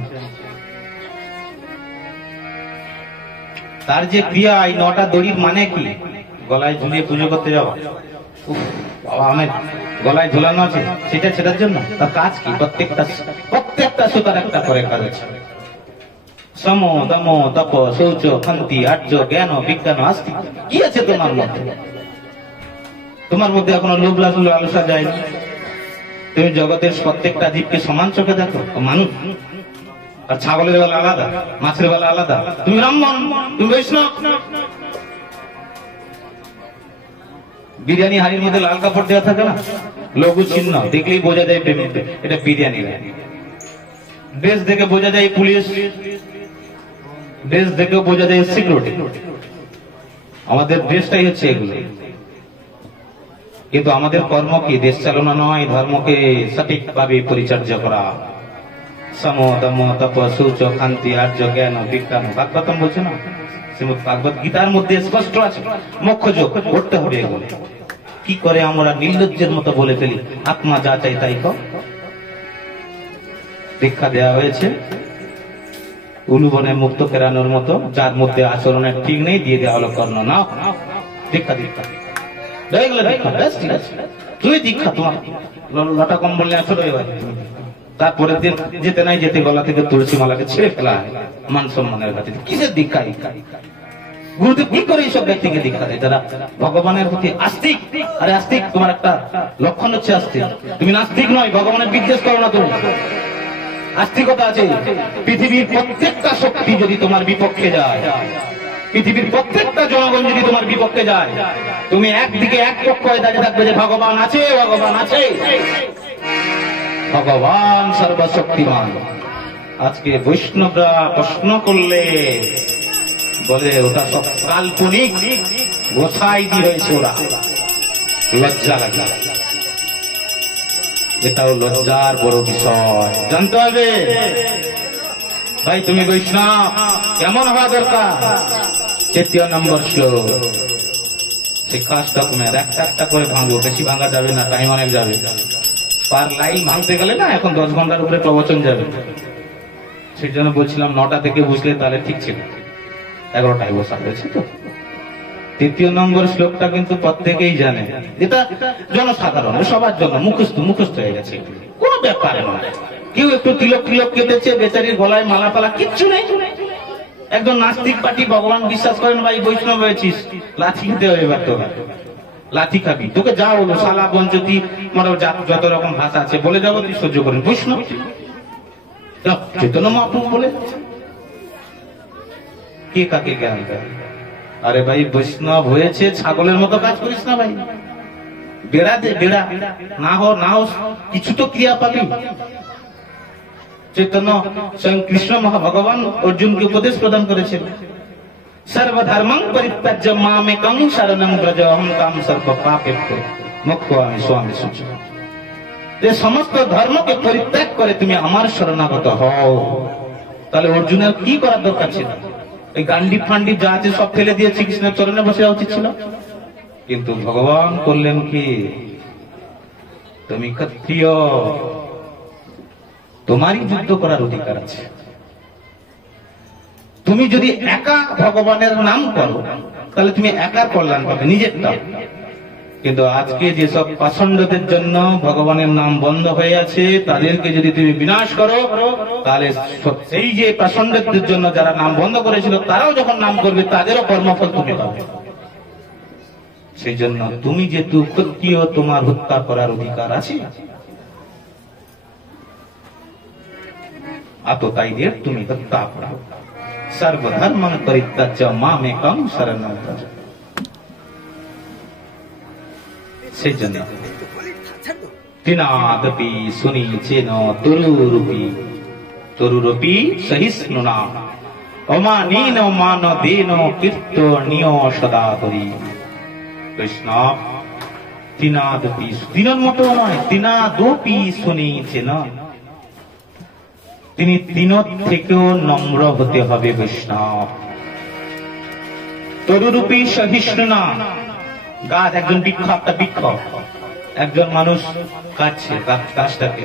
তার যে ক্রিয়া, এই 9টা দড়ির মানে কি? গলায় ঝুলিয়ে পুজো করতে যাওয়া, আমার গলায় ঝুলানো আছে সেটা ছেড়ার জন্য। তার কাজ কি? প্রত্যেকটা সুতার একটা করে কাজ আছে। সম দম তপ শৌচ খান্তি আর্য জ্ঞান বিজ্ঞান আস্তিক। কি আছে তোমার মধ্যে? তোমার মধ্যে এখনো লোভ লালসা যায়নি। তুমি জগতের প্রত্যেকটা জীবকে সমান চোখে দেখো। মানুষ আর ছাগলের বেলা আলাদা, মাছের বেলা আলাদা। তুমি ব্রাহ্মণ, তুমি বৈষ্ণব। বিরিয়ানি হাড়ির মধ্যে লাল কাপড় দেওয়া থাকে না, লঘু চিহ্ন, দেখলেই বোঝা যায় এটা বিরিয়ানি। ড্রেস দেখে বোঝা যায় পুলিশ, ড্রেস দেখেও বোঝা যায় সিকিউরিটি। আমাদের ড্রেসটাই হচ্ছে এগুলো। কিন্তু আমাদের কর্ম কি? দেশ চালনা নয়, ধর্মকে সঠিকভাবে পরিচর্যা করা। সম দম তপ শৌচ খান্তি আর্য জ্ঞান বিজ্ঞান। ভাগবতম বলছে না, শ্রীমদ ভাগবত গীতার মধ্যে স্পষ্ট আছে মোক্ষযোগ করতে হবে এগুলো। কি করে আমরা নির্লজ্জের মতো বলে ফেলি, আত্মা যা চাই তাই কর। দীক্ষা দেওয়া হয়েছে উলুবনে মুক্ত কেরানোর মতো, যার মধ্যে আচরণের ঠিক নেই, দিয়ে দেওয়া হলো কর্ণ। না, দীক্ষা দীক্ষা তুই দীক্ষা, তোমার লটা কম্বল নিয়ে আসো। তারপরে দিন যেতে নাই যেতে গলা থেকে তুলসী মালাকে ছেড়ে ফেলা হয় মান সম্মানের কাছে। কিসের দীক্ষা? গুরুদেব কি করে এইসব ব্যক্তিকে দীক্ষা দেয় যারা ভগবানের প্রতি আস্তিক? আরে আস্তিক, তোমার একটা লক্ষণ হচ্ছে আস্তিক। তুমি নাস্তিক নয়, ভগবানের বিদ্বেষ করো না। তুমি আস্তিকতা আছে। পৃথিবীর প্রত্যেকটা শক্তি যদি তোমার বিপক্ষে যায়, পৃথিবীর প্রত্যেকটা জনগণ যদি তোমার বিপক্ষে যায়, তুমি একদিকে এক পক্ষ হয়ে দাঁড়িয়ে থাকবে যে ভগবান আছে, ভগবান আছে, ভগবান সর্বশক্তিমান। আজকে বৈষ্ণবরা প্রশ্ন করলে বলে ওটা সব কাল্পনিক, গোসাই দি হয়েছে ওরা। লজ্জা লাগে, এটাও লজ্জার বড় বিষয়, জানতে হবে। ভাই তুমি বৈষ্ণব কেমন হওয়া দরকার? 3 নম্বর শ্লোক, শিক্ষা স্টকমের একটা একটা করে ভাঙবো, বেশি ভাঙা যাবে না, টাইম অনেক যাবে। পার লাইন ভাঙতে গেলে না এখন 10 ঘন্টার উপরে প্রবচন যাবে। সেই জন্য বলছিলাম 9টা থেকে বুঝলে তাহলে ঠিক ছিল, 11টায় বসা হয়েছে। তো 3 নম্বর শ্লোকটা কিন্তু প্রত্যেকেই জানে, এটা জনসাধারণ, সবার জন্য মুখস্থ হয়ে গেছে, কোনো ব্যাপার নয়। কেউ একটু তিলক কেটেছে, বেচারির গলায় মালা পালা কিচ্ছু নেই। একজন নাস্তিক পার্টি ভগবান বিশ্বাস করেন, ভাই বৈষ্ণব হয়েছিস, লাঠি খেতে হবে। এবার তো লাঠি খাবি, তোকে যা বলো শালা বঞ্চতি যত রকম ভাষা আছে বলে যাবো, তুই সহ্য করেন। বৈষ্ণব চৈতন্য মহাপ্রভু বলে কে কাকে জ্ঞান দেয়? আরে ভাই বৈষ্ণব হয়েছে, ছাগলের মতো কাজ করিস না ভাই। বেড়া দে, বেড়া না হো কিছু তো ক্রিয়া পাবি। চৈতন্য স্বয়ং কৃষ্ণ ভগবান অর্জুনকে উপদেশ প্রদান করেছেন, সর্বধর্মং পরিত্যাজ্য মামেকং শরণং ব্রজ অহং কাম সর্ব পাপেভ্যো মোক্ষয়ামি স্বামী শুচি। যে সমস্ত ধর্মকে পরিত্যাগ করে তুমি আমার শরণাগত হও। তাহলে অর্জুনের কি করার দরকার ছিল? এই গান্ডি ফান্ডি যা আছে সব ফেলে দিয়ে শ্রীকৃষ্ণের চরণে বসে যাওয়া উচিত ছিল। কিন্তু ভগবান করলেন কি, তুমি ক্ষত্রিয়, তোমারই যুদ্ধ করার অধিকার আছে। তুমি যদি একা ভগবানের নাম করো তাহলে তুমি একার কল্যাণ পাবে, নিজেরটা। কিন্তু আজকে যেসব পাষণ্ডদের জন্য ভগবানের নাম বন্ধ হয়ে আছে, তাদেরকে যদি তুমি বিনাশ করো, তাহলে সেই যে পাষণ্ডদের জন্য যারা নাম বন্ধ করেছিল, তারাও যখন নাম করবে, তাদেরও কর্মফল তুমি পাবে। সেই জন্য তুমি যেহেতু ক্ষত্রিয়, তোমার হত্যা করার অধিকার আছে। আততায়ীদের তুমি হত্যা করো। সর্বধর্মং পরিত্যাজ্য মামেকং শরণং ব্রজ। সেই জন্য তৃণাদপি সুনীচেন তরুরূপী সহিষ্ণুনা অমানেন মানদেন কীর্তনীয় সদা হরি। বৈষ্ণব তৃণাদপি, তৃণর মতো নয়, তৃণাদপি সুনীচেন, তিনি তৃণর থেকেও নম্র হতে হবে বৈষ্ণব। তরুরূপী সহিষ্ণুনা, গাছ, একজন বৃক্ষ, একটা বৃক্ষ, একজন মানুষ কাটছে গাছটাকে,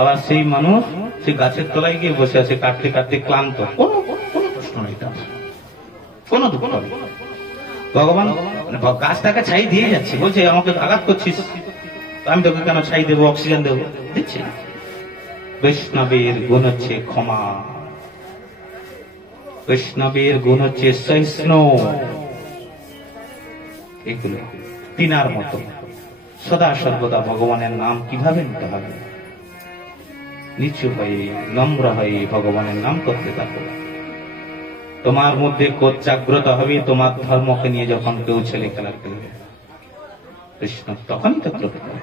আবার সেই মানুষ সেই গাছের তলায় গিয়ে বসে আছে কাটতে কাটতে ক্লান্ত, কোনো প্রশ্ন নেই তার, কোনো দুঃখ নেই। ভগবান গাছটাকে ছাই দিয়ে যাচ্ছে, বলছে আমাকে আঘাত করছিস, আমি তোকে কেন ছাই দেবো, অক্সিজেন দেবো, দিচ্ছে। বৈষ্ণবের গুণ হচ্ছে ক্ষমা, বৈষ্ণবের গুণ হচ্ছে সহিষ্ণু। এগুলো তিনার মতো সদা সর্বদা ভগবানের নাম কিভাবে নিতে হবে, নিচু হয়ে নম্র হয়ে ভগবানের নাম করতে থাকো। তোমার মধ্যে কোন জাগ্রত হবে, তোমার ধর্মকে নিয়ে যখন কেউ ছেলে খেলা খেলবে, বৈষ্ণব তখনই তো ক্রোধ করে,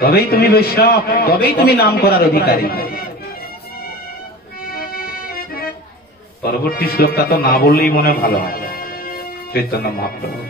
তবেই তুমি বৈষ্ণব, তবেই তুমি নাম করার অধিকারী। পরবর্তী শ্লোকটা তো না বললেই মনে ভালো হয়। চৈতন্য মহাপ্রভু